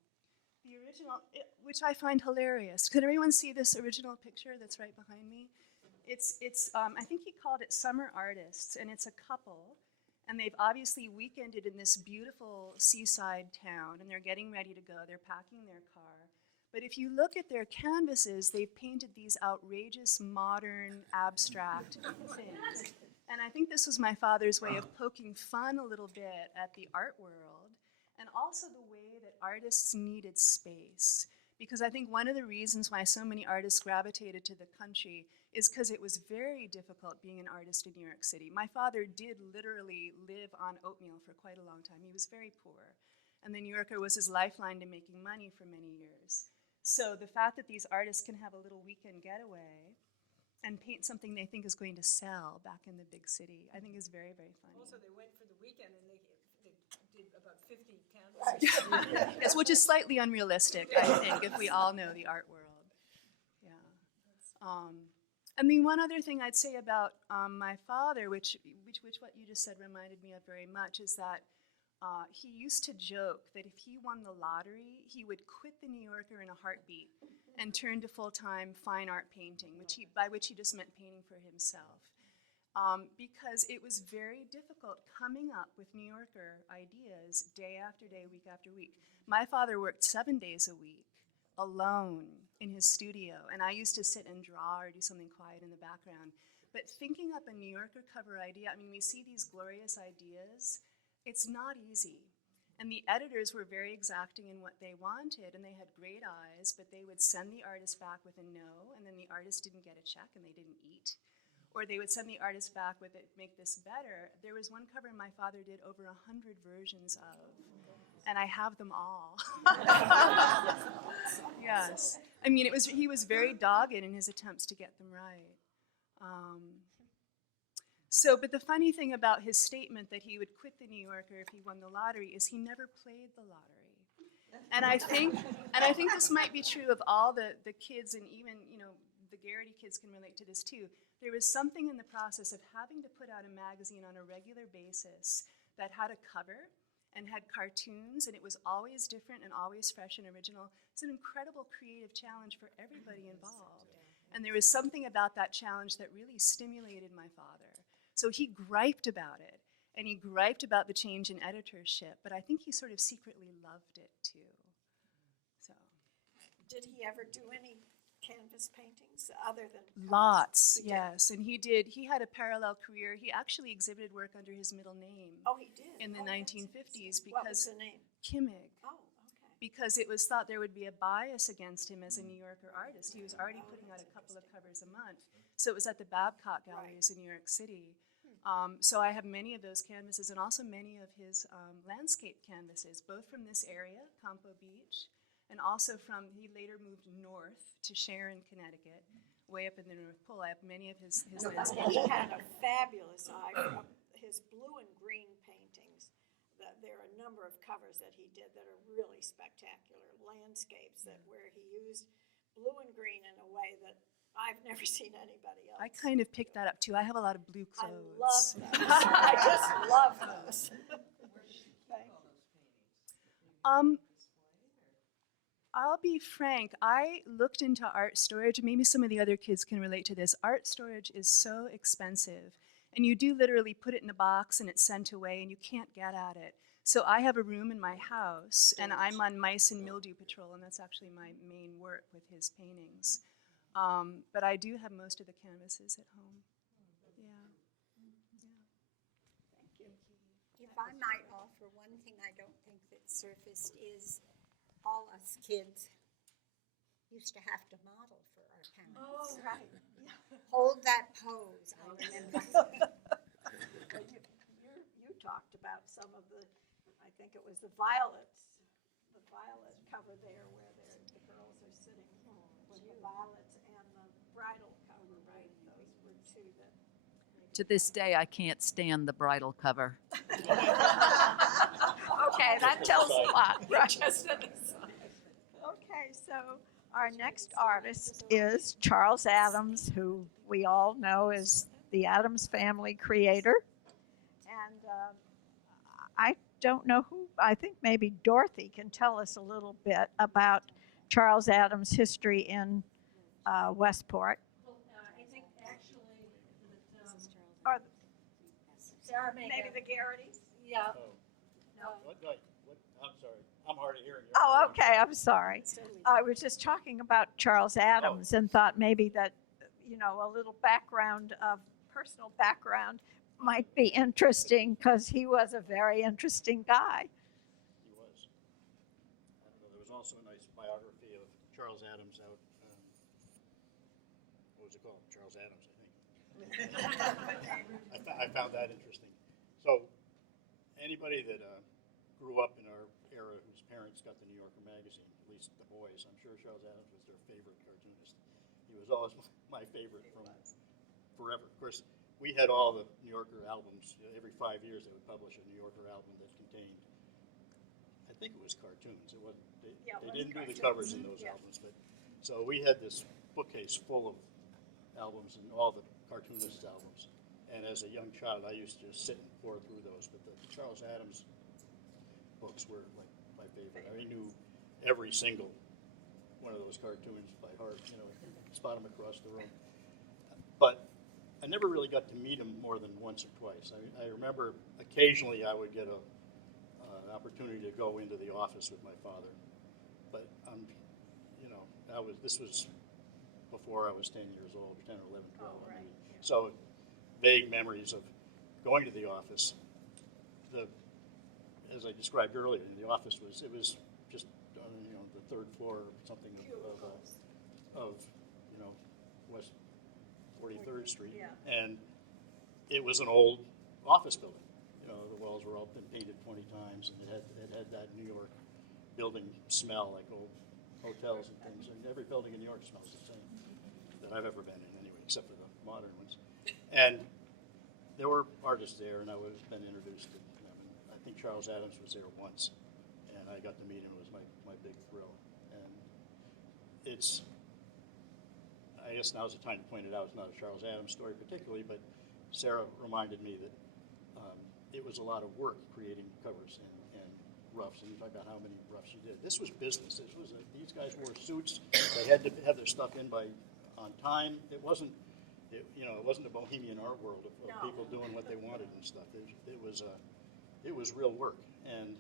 The original, which I find hilarious. Can everyone see this original picture that's right behind me? It's I think he called it Summer Artists, and it's a couple, and they've obviously weekended in this beautiful seaside town, and they're getting ready to go. They're packing their car. But if you look at their canvases, they've painted these outrageous, modern, abstract things. And I think this was my father's way of poking fun a little bit at the art world, and also the way that artists needed space. Because I think one of the reasons why so many artists gravitated to the country is because it was very difficult being an artist in New York City. My father did literally live on oatmeal for quite a long time. He was very poor. And the New Yorker was his lifeline to making money for many years. So the fact that these artists can have a little weekend getaway and paint something they think is going to sell back in the big city, I think is very, very funny. Also, they went for the weekend and they did about 50 canvases. Yes, which is slightly unrealistic, I think, if we all know the art world. Yeah. And the one other thing I'd say about my father, which what you just said reminded me of very much, is that he used to joke that if he won the lottery, he would quit the New Yorker in a heartbeat and turn to full-time fine art painting, by which he just meant painting for himself. Because it was very difficult coming up with New Yorker ideas day after day, week after week. My father worked 7 days a week, alone in his studio, and I used to sit and draw or do something quiet in the background. But thinking up a New Yorker cover idea, I mean, we see these glorious ideas, it's not easy. And the editors were very exacting in what they wanted, and they had great eyes, but they would send the artist back with a no, and then the artist didn't get a check and they didn't eat. Or they would send the artist back with it, make this better. There was one cover my father did over 100 versions of, and I have them all. Yes. I mean, he was very dogged in his attempts to get them right. But the funny thing about his statement that he would quit the New Yorker if he won the lottery is he never played the lottery. And I think this might be true of all the kids, and even, the Garrity kids can relate to this too. There was something in the process of having to put out a magazine on a regular basis that had a cover and had cartoons, and it was always different and always fresh and original. It's an incredible creative challenge for everybody involved. And there was something about that challenge that really stimulated my father. So he griped about it, and he griped about the change in editorship, but I think he sort of secretly loved it too. So Did he ever do any canvas paintings other than covers? lots, He did. yes. And he had a parallel career. He actually exhibited work under his middle name Oh, he did? in the Oh, that's 1950s interesting. What was because the name? Kimmig. Oh, okay. Because it was thought there would be a bias against him as a New Yorker artist. He was already putting out a couple of covers a month. So it was at the Babcock Galleries in New York City. So I have many of those canvases and also many of his landscape canvases, both from this area, Campo Beach, and also he later moved north to Sharon, Connecticut, way up in the North Pole. I have many of his landscape. He had a fabulous eye for his blue and green paintings. There are a number of covers that he did that are really spectacular. Landscapes where he used blue and green in a way that I've never seen anybody else. I kind of picked that up too. I have a lot of blue I clothes. love those. I just love those. I'll be frank, I looked into art storage. Maybe some of the other kids can relate to this. Art storage is so expensive. And you do literally put it in a box and it's sent away and you can't get at it. So I have a room in my house and I'm on mice and mildew patrol, and that's actually my main work with his paintings. But I do have most of the canvases at home. If I might offer one thing I don't think that surfaced is all us kids used to have to model for our parents. Oh, right. Hold that pose, I remember. Well, you talked about some of I think it was the violet cover there where the girls are sitting with the violets and the bridal cover, right? Those were two that. To this day, I can't stand the bridal cover. Okay, that tells a lot. Right? Okay, so our next artist is Charles Addams, who we all know is the Addams Family creator. And I don't know who, I think maybe Dorothy can tell us a little bit about Charles Addams' history in Westport. I think actually Or Sarah maybe the Garrity's? Yeah. What? I'm sorry. I'm hard of hearing. Oh, okay, I'm sorry. I was just talking about Charles Addams and thought maybe that, a little personal background might be interesting because he was a very interesting guy. He was. I don't know. There was also a nice biography of Charles Addams out. What was it called? Charles Addams, I think. I found that interesting. So, anybody that grew up in our era whose parents got the New Yorker magazine, at least the boys, I'm sure Charles Addams was their favorite cartoonist. He was always my favorite from forever. Of course, we had all the New Yorker albums. Every 5 years they would publish a New Yorker album that contained, I think it was cartoons. It wasn't. They didn't do the covers in those albums, but so we had this bookcase full of albums and all the cartoonists' albums. And as a young child, I used to just sit and pour through those. But the Charles Addams books were like my favorite. I knew every single one of those cartoons by heart. Spot them across the room. But I never really got to meet him more than once or twice. I remember occasionally I would get an opportunity to go into the office with my father, but this was before I was 10 years old, 10 or 11, 12. Oh, right. So vague memories of going to the office. As I described earlier, the office was just the third floor or something of West 43rd Street, and it was an old office building. The walls were all been painted 20 times, and it had that New York building smell like old hotels and things. And every building in New York smells the same that I've ever been in, anyway, except for the modern ones. And there were artists there, and I would have been introduced to them. I think Charles Addams was there once, and I got to meet him. It was my big thrill. And it's, I guess now's the time to point it out. It's not a Charles Adams story particularly, but Sarah reminded me that it was a lot of work creating covers and roughs. And you talk about how many roughs you did. This was business. These guys wore suits. They had to have their stuff in on time. It wasn't a bohemian art world of people doing what they wanted and stuff. It was real work. And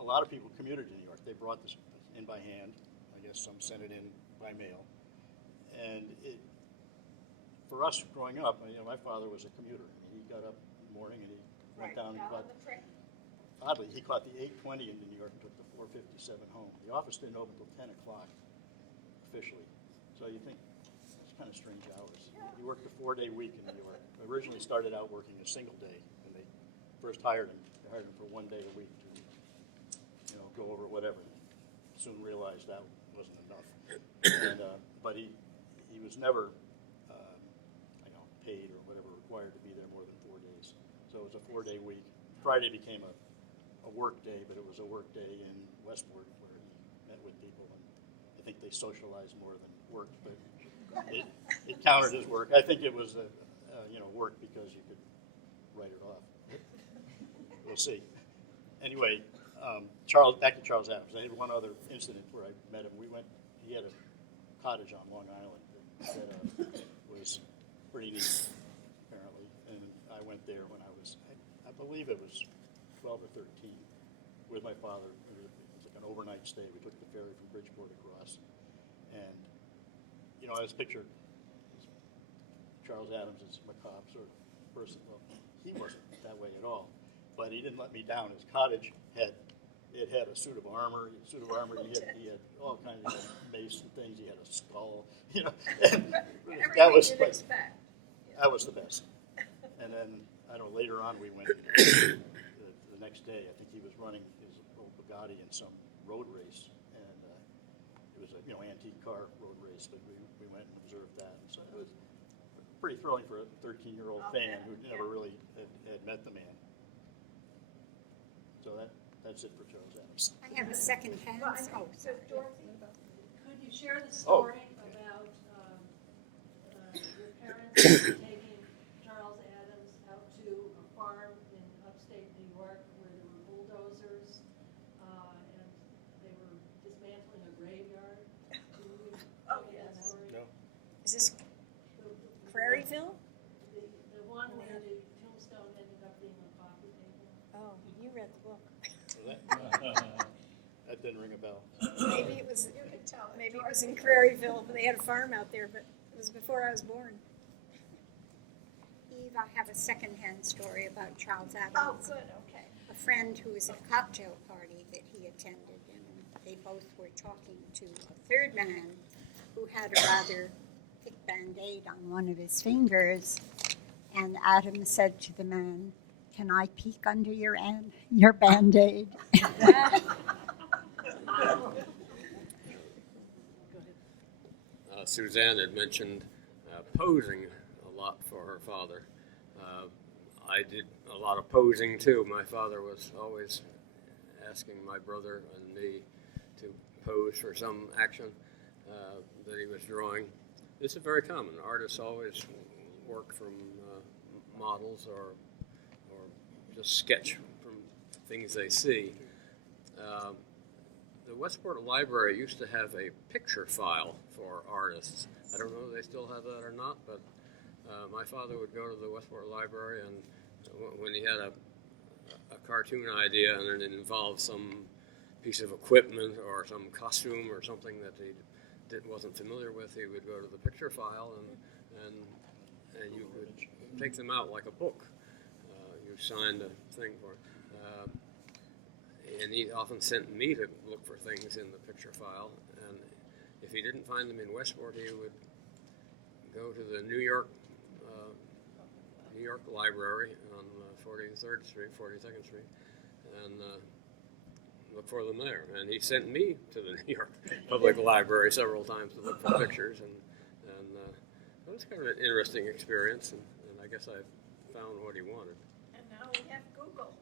a lot of people commuted to New York. They brought this in by hand. I guess some sent it in by mail. And for us growing up, my father was a commuter. He got up in the morning and he went down and caught. Oddly, he caught the 8:20 into New York and took the 4:57 home. The office didn't open until 10 o'clock officially. So you think it's kind of strange hours. He worked a 4-day week in New York. Originally started out working a single day when they first hired him. They hired him for 1 day a week to go over whatever. Soon realized that wasn't enough. And, but he was never paid or whatever required to be there more than 4 days. So it was a 4-day week. Friday became a work day, but it was a work day in Westport where he met with people, and I think they socialized more than worked, but it counted as work. I think it was work because you could write it off. We'll see. Anyway, back to Charles Adams. I had one other incident where I met him. He had a cottage on Long Island that was pretty neat, apparently. And I went there when I believe it was 12 or 13, with my father. It was like an overnight stay. We took the ferry from Bridgeport across. And, I was pictured Charles Adams as a macabre sort of person. Well, he wasn't that way at all. But he didn't let me down. His cottage had a suit of armor. He had all kinds of mace and things. He had a skull. That was that was the best. And then later on we went the next day. I think he was running his old Bugatti in some road race, and it was a antique car road race. But we went and observed that. And so it was pretty thrilling for a 13-year-old fan who never really had met the man. So that's it for Charles Adams. I have a second hand. So Dorothy, Could you share the story about your parents taking Charles Adams out to a farm in upstate New York where there were bulldozers and they were dismantling a graveyard? Can you tell me that story? No. Is this Prairieville? The one where the tombstone ended up being a coffee table. Oh, you read the book. That didn't ring a bell. Maybe it was. Maybe it was in Prairieville, but they had a farm out there. But it was before I was born. Eve, I have a second-hand story about Charles Adams. oh, good, okay. A friend who was at a cocktail party that he attended, and they both were talking to a third man who had a rather thick Band-Aid on one of his fingers. And Adam said to the man, "Can I peek under your Band-Aid?" Suzanne had mentioned posing a lot for her father. I did a lot of posing too. My father was always asking my brother and me to pose for some action that he was drawing. This is very common. Artists always work from models or just sketch from things they see. The Westport Library used to have a picture file for artists. I don't know if they still have that or not, but my father would go to the Westport Library, and when he had a cartoon idea and it involved some piece of equipment or some costume or something that he wasn't familiar with, he would go to the picture file and you could take them out like a book. You signed a thing for it. And he often sent me to look for things in the picture file. And if he didn't find them in Westport, he would go to the New York Library on 42nd Street, and look for them there. And he sent me to the New York Public Library several times to look for pictures, and it was kind of an interesting experience. And I guess I found what he wanted. And now we have Google.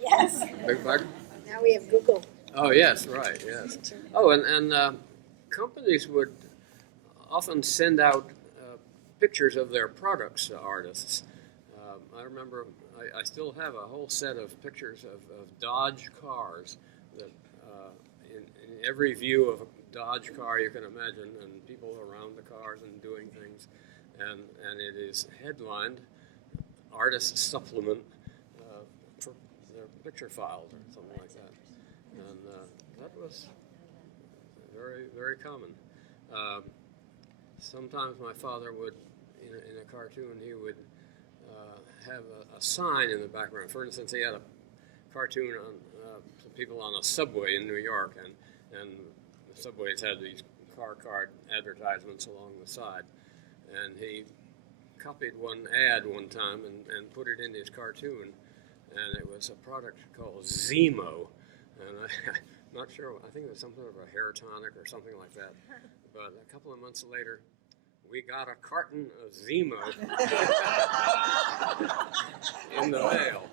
Yes, Beg pardon? now we have Google. Oh, yes, right, yes. Oh, and companies would often send out pictures of their products to artists. I remember I still have a whole set of pictures of Dodge cars that in every view of a Dodge car you can imagine, and people around the cars and doing things. And it is headlined Artist Supplement for their picture files or something like that. And that was very, very common. Sometimes my father would, in a cartoon, he would have a sign in the background. For instance, he had a cartoon on some people on a subway in New York, and the subways had these car card advertisements along the side. And he copied one ad one time and put it in his cartoon, and it was a product called Zemo. And I'm not sure, I think it was some sort of a hair tonic or something like that. But a couple of months later, we got a carton of Zemo in the mail.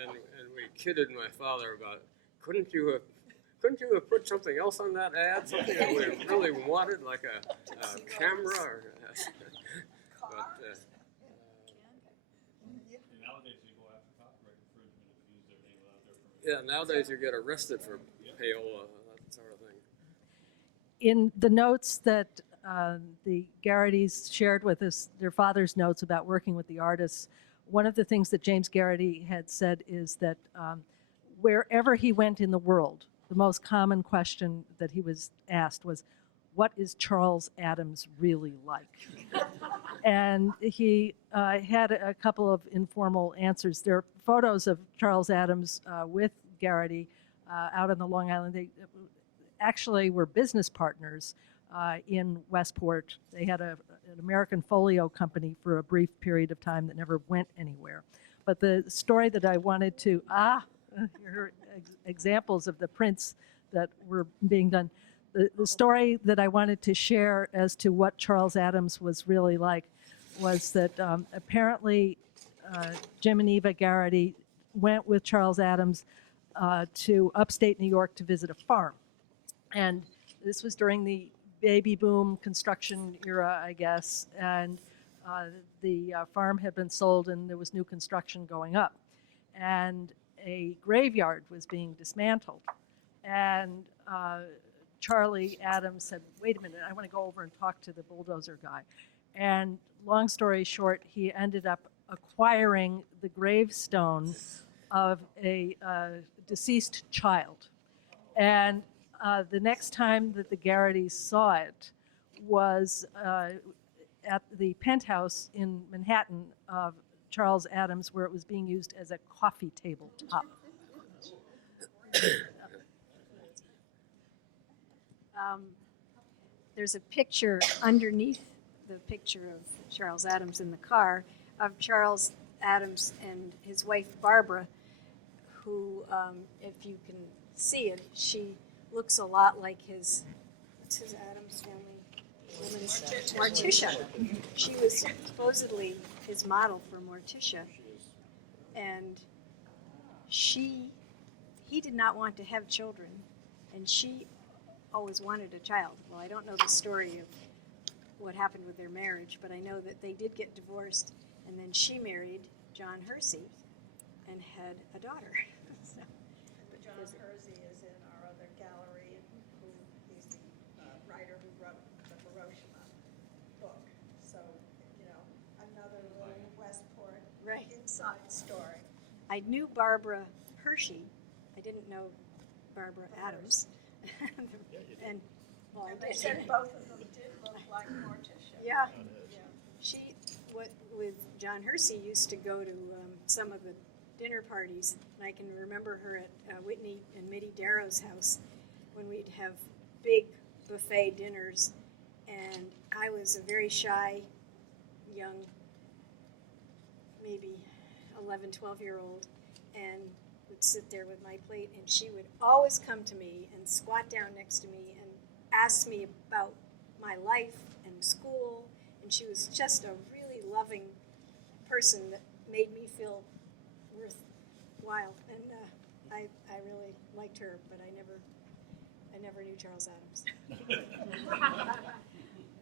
And we kidded my father about, couldn't you have put something else on that ad? Something that we really wanted, like a camera? Or, but, Nowadays you go after copyright infringement if you use their name without their permission. yeah, nowadays you get arrested for payola, that sort of thing. In the notes that the Garritys shared with us, their father's notes about working with the artists, one of the things that James Garrity had said is that wherever he went in the world, the most common question that he was asked was, what is Charles Addams really like? And he had a couple of informal answers. There are photos of Charles Addams with Garrity out on the Long Island. They actually were business partners in Westport. They had an American folio company for a brief period of time that never went anywhere. But the story that I wanted to, your examples of the prints that were being done. The story that I wanted to share as to what Charles Addams was really like was that apparently Jim and Eva Garrity went with Charles Addams to upstate New York to visit a farm. And this was during the baby boom construction era, I guess, and the farm had been sold and there was new construction going up. And a graveyard was being dismantled. And Charlie Addams said, wait a minute, I want to go over and talk to the bulldozer guy. And long story short, he ended up acquiring the gravestone of a deceased child. And the next time that the Garritys saw it was at the penthouse in Manhattan of Charles Addams, where it was being used as a coffee table top. There's a picture underneath the picture of Charles Addams in the car of Charles Addams and his wife Barbara, who, if you can see it, she looks a lot like what's his Addams family woman's Morticia. She was supposedly his model for Morticia, and he did not want to have children, and she always wanted a child. Well, I don't know the story of what happened with their marriage, but I know that they did get divorced, and then she married John Hersey and had a daughter. So, John Hersey is in our other gallery, he's the writer who wrote the Hiroshima book. So, another little Westport inside story. I knew Barbara Hershey. I didn't know Barbara Addams. And well, They said both of them did look like Morticia. Yeah. She, with John Hersey, used to go to some of the dinner parties, and I can remember her at Whitney and Mitty Darrow's house when we'd have big buffet dinners, and I was a very shy, young, maybe 11, 12-year-old, and would sit there with my plate, and she would always come to me and squat down next to me and ask me about my life and school, and she was just a really loving person that made me feel worth while, and I really liked her, but I never knew Charles Adams.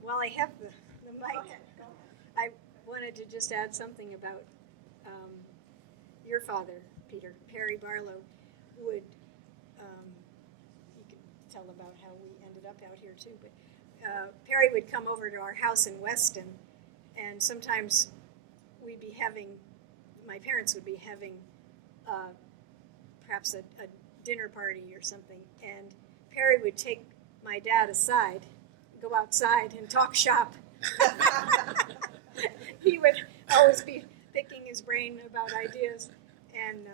While I have the mic, I wanted to just add something about your father, Peter. Perry Barlow would, you can tell about how we ended up out here too, but Perry would come over to our house in Weston, and sometimes my parents would be having perhaps a dinner party or something, and Perry would take my dad aside, go outside and talk shop. He would always be picking his brain about ideas, and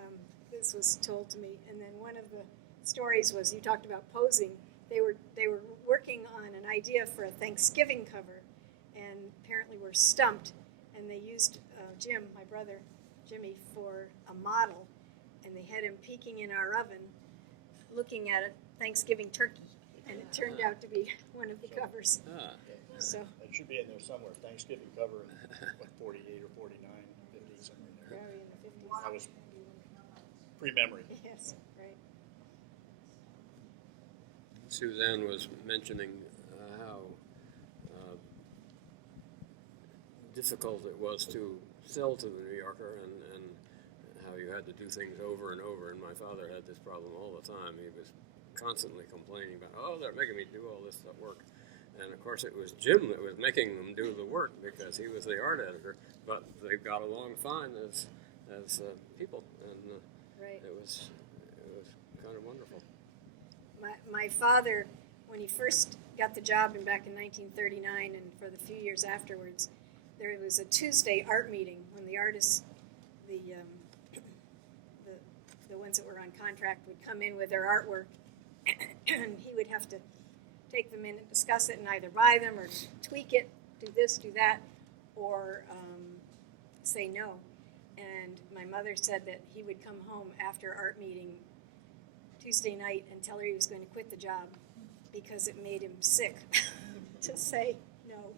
this was told to me. And then one of the stories was, you talked about posing. They were working on an idea for a Thanksgiving cover, and apparently were stumped, and they used Jim, my brother Jimmy, for a model, and they had him peeking in our oven looking at a Thanksgiving turkey, and it turned out to be one of the covers. So It should be in there somewhere, Thanksgiving cover in, what, 48 or 49, 50, somewhere in there. very in the 50s. That was pre-memory. Yes, right. Suzanne was mentioning how difficult it was to sell to the New Yorker, and how you had to do things over and over. And my father had this problem all the time. He was constantly complaining about, oh, they're making me do all this work. And of course, it was Jim that was making them do the work because he was the art editor. But they got along fine as people, and Right. it was kind of wonderful. My father, when he first got the job back in 1939, and for the few years afterwards, there was a Tuesday art meeting when the artists, the ones that were on contract, would come in with their artwork, and he would have to take them in and discuss it and either buy them or tweak it, do this, do that, or say no. And my mother said that he would come home after art meeting Tuesday night and tell her he was going to quit the job because it made him sick to say no.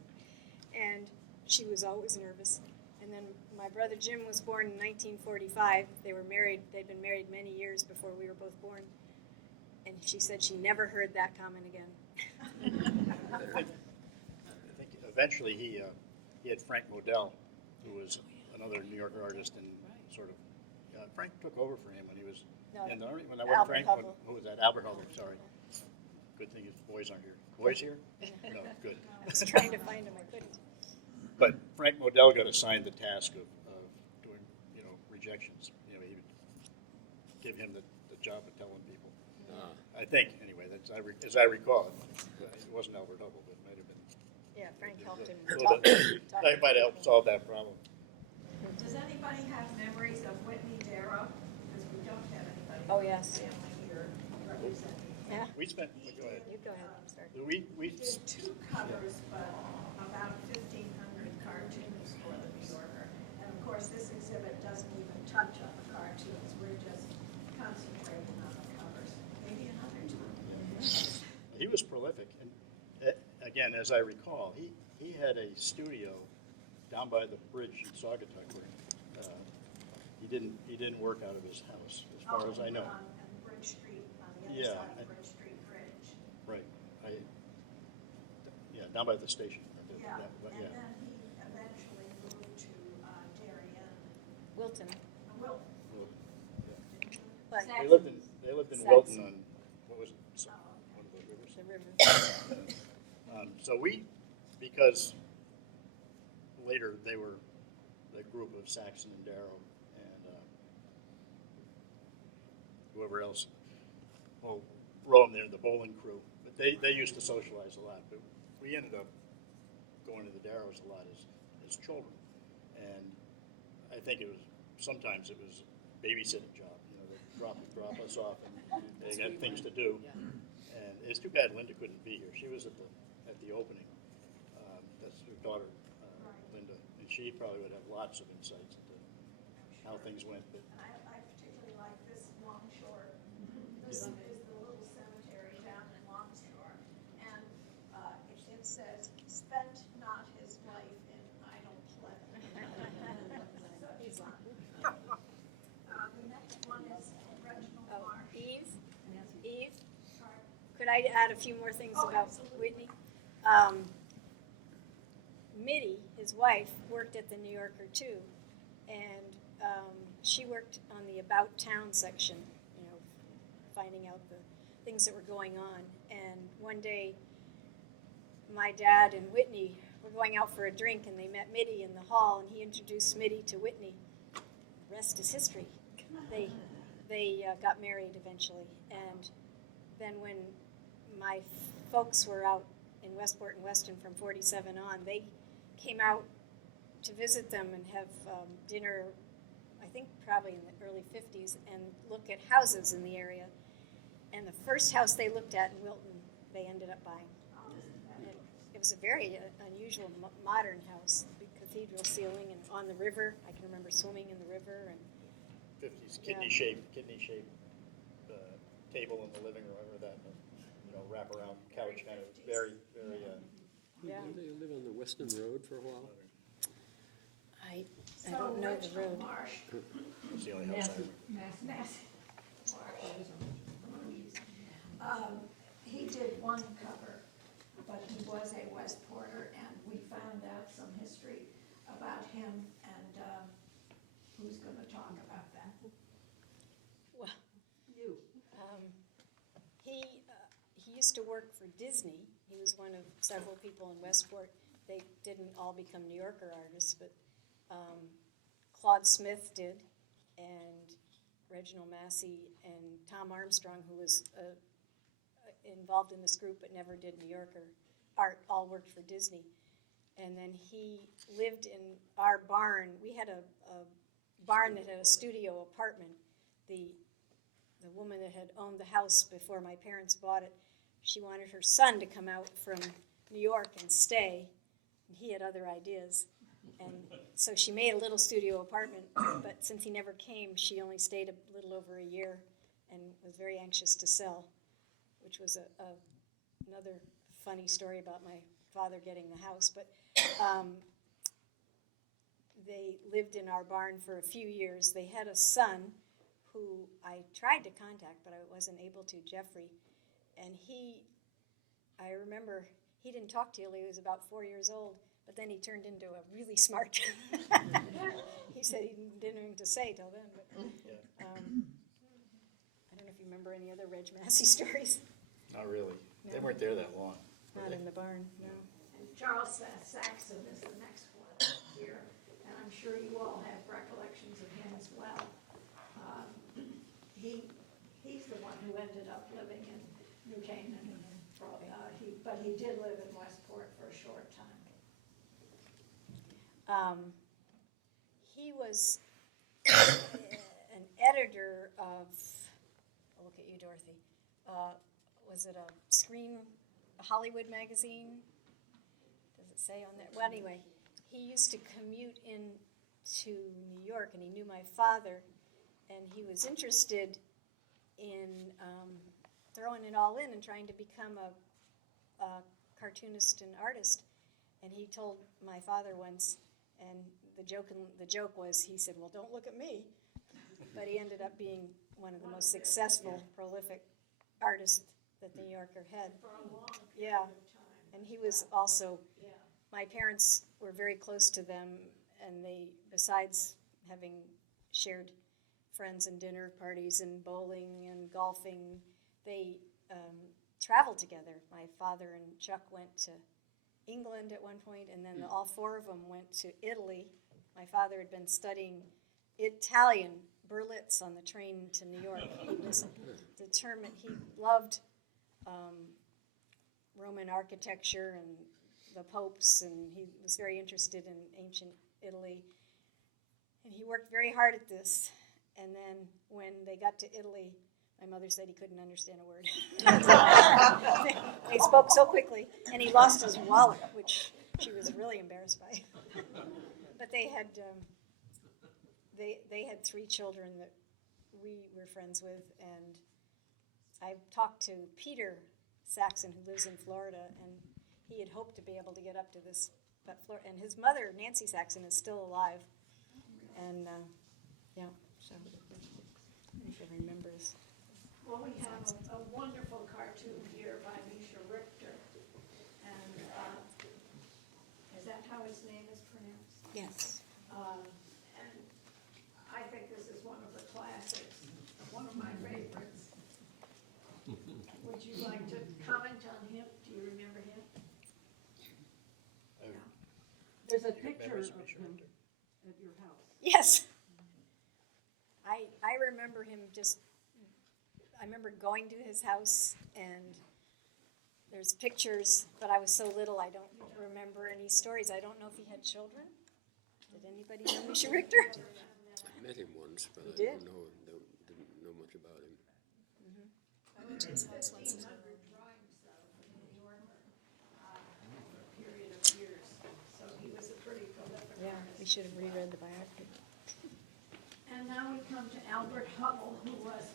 And she was always nervous. And then my brother Jim was born in 1945. They were married. They'd been married many years before we were both born. And she said she never heard that comment again. I think eventually he had Frank Modell, who was another New Yorker artist, and sort of Frank took over for him when he was in the army. When I went Albert Frank, Hubble. who was that? Albert Hubble. Sorry. Good thing his boys aren't here. Boys here? No, good. I was trying to find him. I couldn't. But Frank Modell got assigned the task of doing, rejections. He would give him the job of telling people. I think, anyway, that's as I recall. It wasn't Albert Hubble, but it might have been. Yeah, Frank helped him. A little bit. I might have helped solve that problem. Does anybody have memories of Whitney Darrow? Because we don't have anybody. Oh, yes. Family here representing. Yeah, We spent. Go ahead. you go ahead. I'm sorry. We Did two covers, but about 1,500 cartoons for the New Yorker. And of course, this exhibit doesn't even touch on the cartoons. We're just concentrating on the covers. Maybe another time. He was prolific, and again, as I recall, he had a studio down by the bridge in Saugatuck where he didn't work out of his house, as far as I know. On Bridge Street, on the other Yeah, side of Bridge Street Bridge. Right. Down by the station. Yeah, But and then he eventually moved to Darien. Wilton. Wilton. But They lived in Wilton on, what was it? One of those rivers. the river. So because later they were the group of Saxon and Darrow and whoever else, roamed there, the bowling crew. But they used to socialize a lot. But we ended up going to the Darrows a lot as children. And I think sometimes it was a babysitting job. They'd drop us off and they had things to do. And it's too bad Linda couldn't be here. She was at the opening. That's her daughter, Linda, and she probably would have lots of insights into how things went. But I particularly like this Longshore. This is the little cemetery down in Longshore. And it says, spent not his life in idle play. So he's on. The next one Could I add a few more things about Whitney? Mitty, his wife, worked at the New Yorker too, and she worked on the About Town section, finding out the things that were going on. And one day, my dad and Whitney were going out for a drink, and they met Mitty in the hall, and he introduced Mitty to Whitney. The rest is history. They got married eventually, and then when my folks were out in Westport and Weston from 47 on, they came out to visit them and have dinner, I think probably in the early 50s, and look at houses in the area. And the first house they looked at in Wilton, they ended up buying. And it was a very unusual modern house, big cathedral ceiling and on the river. I can remember swimming in the river. And 50s kidney-shaped table in the living room, remember that, wrap-around couch, kind of very, very. yeah. Did they live on the Weston Road for a while? I don't know the road. It's the only house I remember. He did one cover, but he was a Westporter, and we found out some history about him, and who's going to talk about that? Well, he used to work for Disney. He was one of several people in Westport. They didn't all become New Yorker artists, but Claude Smith did, and Reginald Massey and Tom Armstrong, who was involved in this group but never did New Yorker art, all worked for Disney. And then he lived in our barn. We had a barn that had a studio apartment. The woman that had owned the house before my parents bought it, she wanted her son to come out from New York and stay. And he had other ideas. And so she made a little studio apartment, but since he never came, she only stayed a little over a year and was very anxious to sell, which was another funny story about my father getting the house. But they lived in our barn for a few years. They had a son who I tried to contact, but I wasn't able to, Jeffrey. And I remember he didn't talk till he was about 4 years old, but then he turned into a really smart. He said he didn't know what to say till then. But I don't know if you remember any other Reg Massey stories. Not really. No. They weren't there that long. Not in the barn, no. And Charles Saxon is the next one here, and I'm sure you all have recollections of him as well. He's the one who ended up living in New Canaan, but he did live in Westport for a short time. He was an editor of, I'll look at you, Dorothy. Was it a Hollywood magazine? Does it say on there? Well, anyway, he used to commute in to New York, and he knew my father, and he was interested in throwing it all in and trying to become a cartoonist and artist. And he told my father once, and the joke was, he said, "Well, don't look at me." But he ended up being one of the most successful, prolific artists that the New Yorker had. For a long period Yeah, of time. and he was also, my parents were very close to them, and they, besides having shared friends and dinner parties and bowling and golfing, they traveled together. My father and Chuck went to England at one point, and then all four of them went to Italy. My father had been studying Italian Berlitz on the train to New York. He was determined. He loved Roman architecture and the popes, and he was very interested in ancient Italy. And he worked very hard at this. And then when they got to Italy, my mother said he couldn't understand a word. They spoke so quickly, and he lost his wallet, which she was really embarrassed by. But they had three children that we were friends with, and I talked to Peter Saxon, who lives in Florida, and he had hoped to be able to get up to this, and his mother, Nancy Saxon, is still alive, and so if he remembers. Well, we have a wonderful cartoon two here by Misha Richter. And is that how his name is pronounced? Yes. And I think this is one of the classics, one of my favorites. Would you like to comment on him? Do you remember him? There's a picture Members of of Misha him Richter. at your house. Yes. I remember him I remember going to his house and there's pictures, but I was so little I don't remember any stories. I don't know if he had children. Did anybody know Misha Richter? I met him once, but You I did? didn't know much about him. I went to his house once as well. Period of years. So he was a pretty prolific Yeah, artist. we should have reread the biography. And now we come to Albert Hubble, who was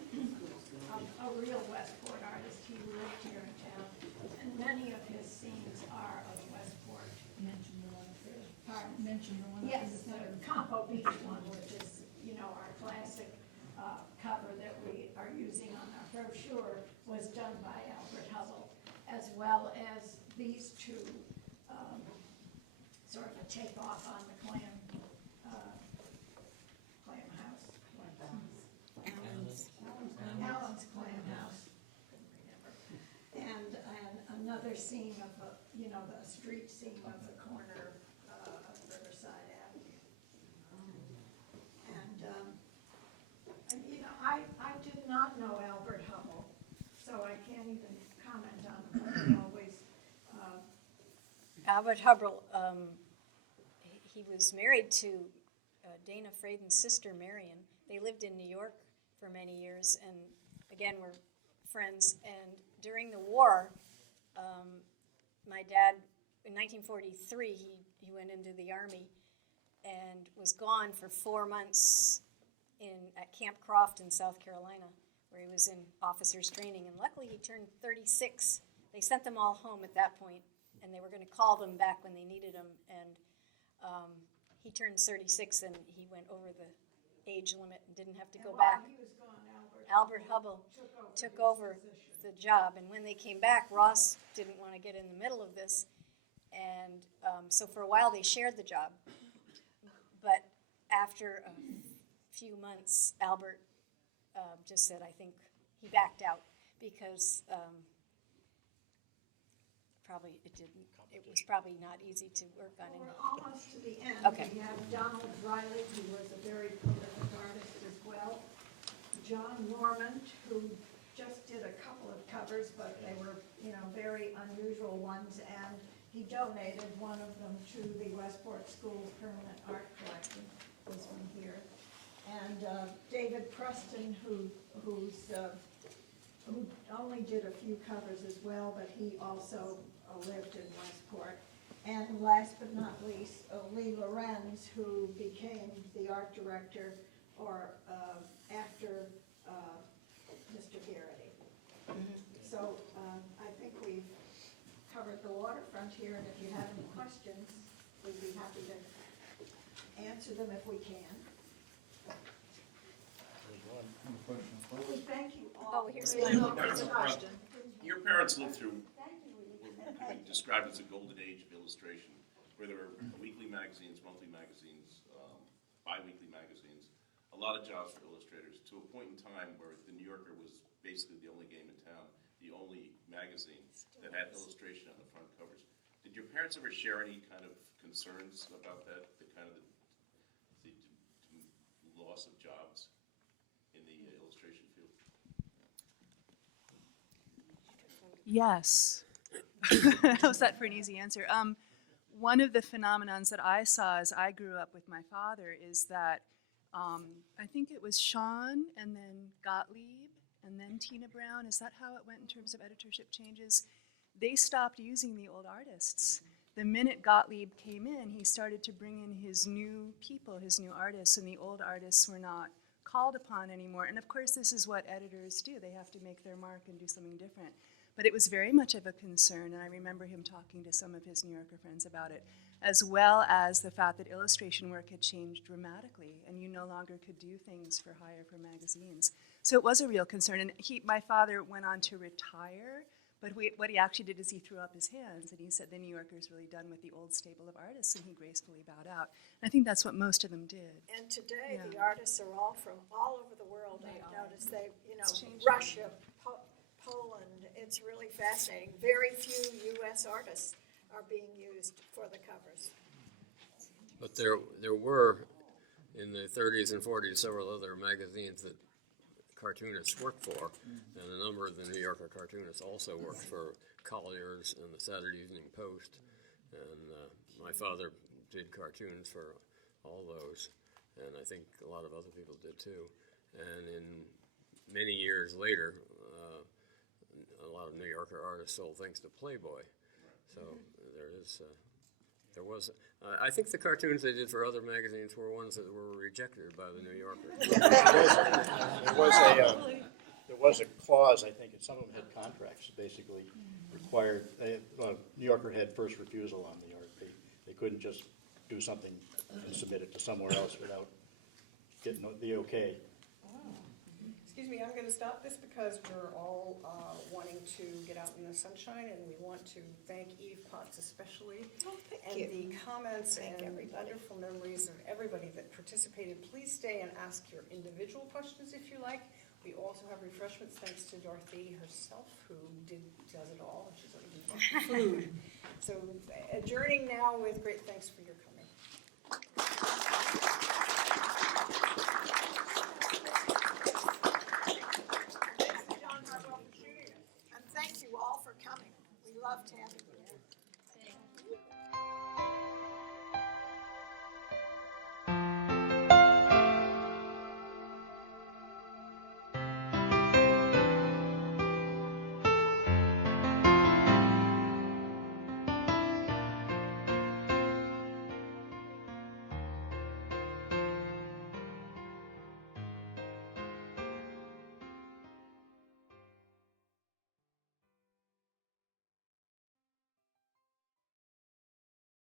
a real Westport artist. He lived here in town, and many of his scenes are of Westport. Mention the one up there. Pardon? Mention the one up Yes, in the the Campo Beach one, which is, our classic cover that we are using on our brochure, was done by Albert Hubble, as well as these two, sort of a takeoff on the clam house. Allen's Clam House, couldn't remember. And another scene of, the street scene of the corner of Riverside Avenue. And, I did not know Albert Hubble, so I can't even comment on him, but he always, Albert Hubble, he was married to Dana Frayden's sister, Marion. They lived in New York for many years and, again, were friends. And during the war, my dad, in 1943, he went into the Army and was gone for 4 months at Camp Croft in South Carolina, where he was in officers training. And luckily, he turned 36. They sent them all home at that point, and they were going to call them back when they needed them. And he turned 36, and he went over the age limit and didn't have to go back. while he was gone, Albert Hubble took over the job, and when they came back, Ross didn't want to get in the middle of this, and so for a while they shared the job. But after a few months, Albert just said, I think he backed out because it was probably not easy to work on him. We're almost to the end. Okay. We have Donald Riley, who was a very prolific artist as well. John Normand, who just did a couple of covers, but they were, very unusual ones, and he donated one of them to the Westport School's permanent art collection, this one here. And David Preston, who only did a few covers as well, but he also lived in Westport. And last but not least, Lee Lorenz, who became the art director after Mr. Garrity. So I think we've covered the waterfront here, and if you have any questions, we'd be happy to answer them if we can. There's one. We thank you all. Oh, here's for one. your Here's a question. Your parents lived through what we described as a golden age of illustration, where there were weekly magazines, monthly magazines, bi-weekly magazines, a lot of jobs for illustrators, to a point in time where the New Yorker was basically the only game in town, the only magazine that had illustration on the front covers. Did your parents ever share any kind of concerns about that, the loss of jobs in the illustration field? Yes. How's that for an easy answer? One of the phenomenons that I saw as I grew up with my father is that I think it was Sean and then Gottlieb and then Tina Brown. Is that how it went in terms of editorship changes? They stopped using the old artists. The minute Gottlieb came in, he started to bring in his new people, his new artists, and the old artists were not called upon anymore. And of course, this is what editors do. They have to make their mark and do something different. But it was very much of a concern, and I remember him talking to some of his New Yorker friends about it. as well as the fact that illustration work had changed dramatically, and you no longer could do things for hire for magazines. So it was a real concern, and my father went on to retire, but what he actually did is he threw up his hands, and he said the New Yorker is really done with the old stable of artists, and he gracefully bowed out. And I think that's what most of them did. And today, Yeah. the artists are all from all over the world. I've noticed It's changing. Russia, Poland. It's really fascinating. Very few U.S. artists are being used for the covers. But there were, in the 30s and 40s, several other magazines that cartoonists worked for, and a number of the New Yorker cartoonists also worked for Collier's and the Saturday Evening Post, and my father did cartoons for all those, and I think a lot of other people did too. And in many years later, a lot of New Yorker artists sold things to Playboy, so there was. I think the cartoons they did for other magazines were ones that were rejected by the New Yorker. There was a clause, I think, and some of them had contracts that basically required, New Yorker had first refusal on the art. They couldn't just do something and submit it to somewhere else without getting the okay. Excuse me, I'm going to stop this because we're all wanting to get out in the sunshine, and we want to thank Eve Potts especially. Thank and you. the comments Thank and everybody. wonderful memories of everybody that participated. Please stay and ask your individual questions if you like. We also have refreshments thanks to Dorothy herself, who does it all. She's not even brought food. So adjourning now with great thanks for your coming.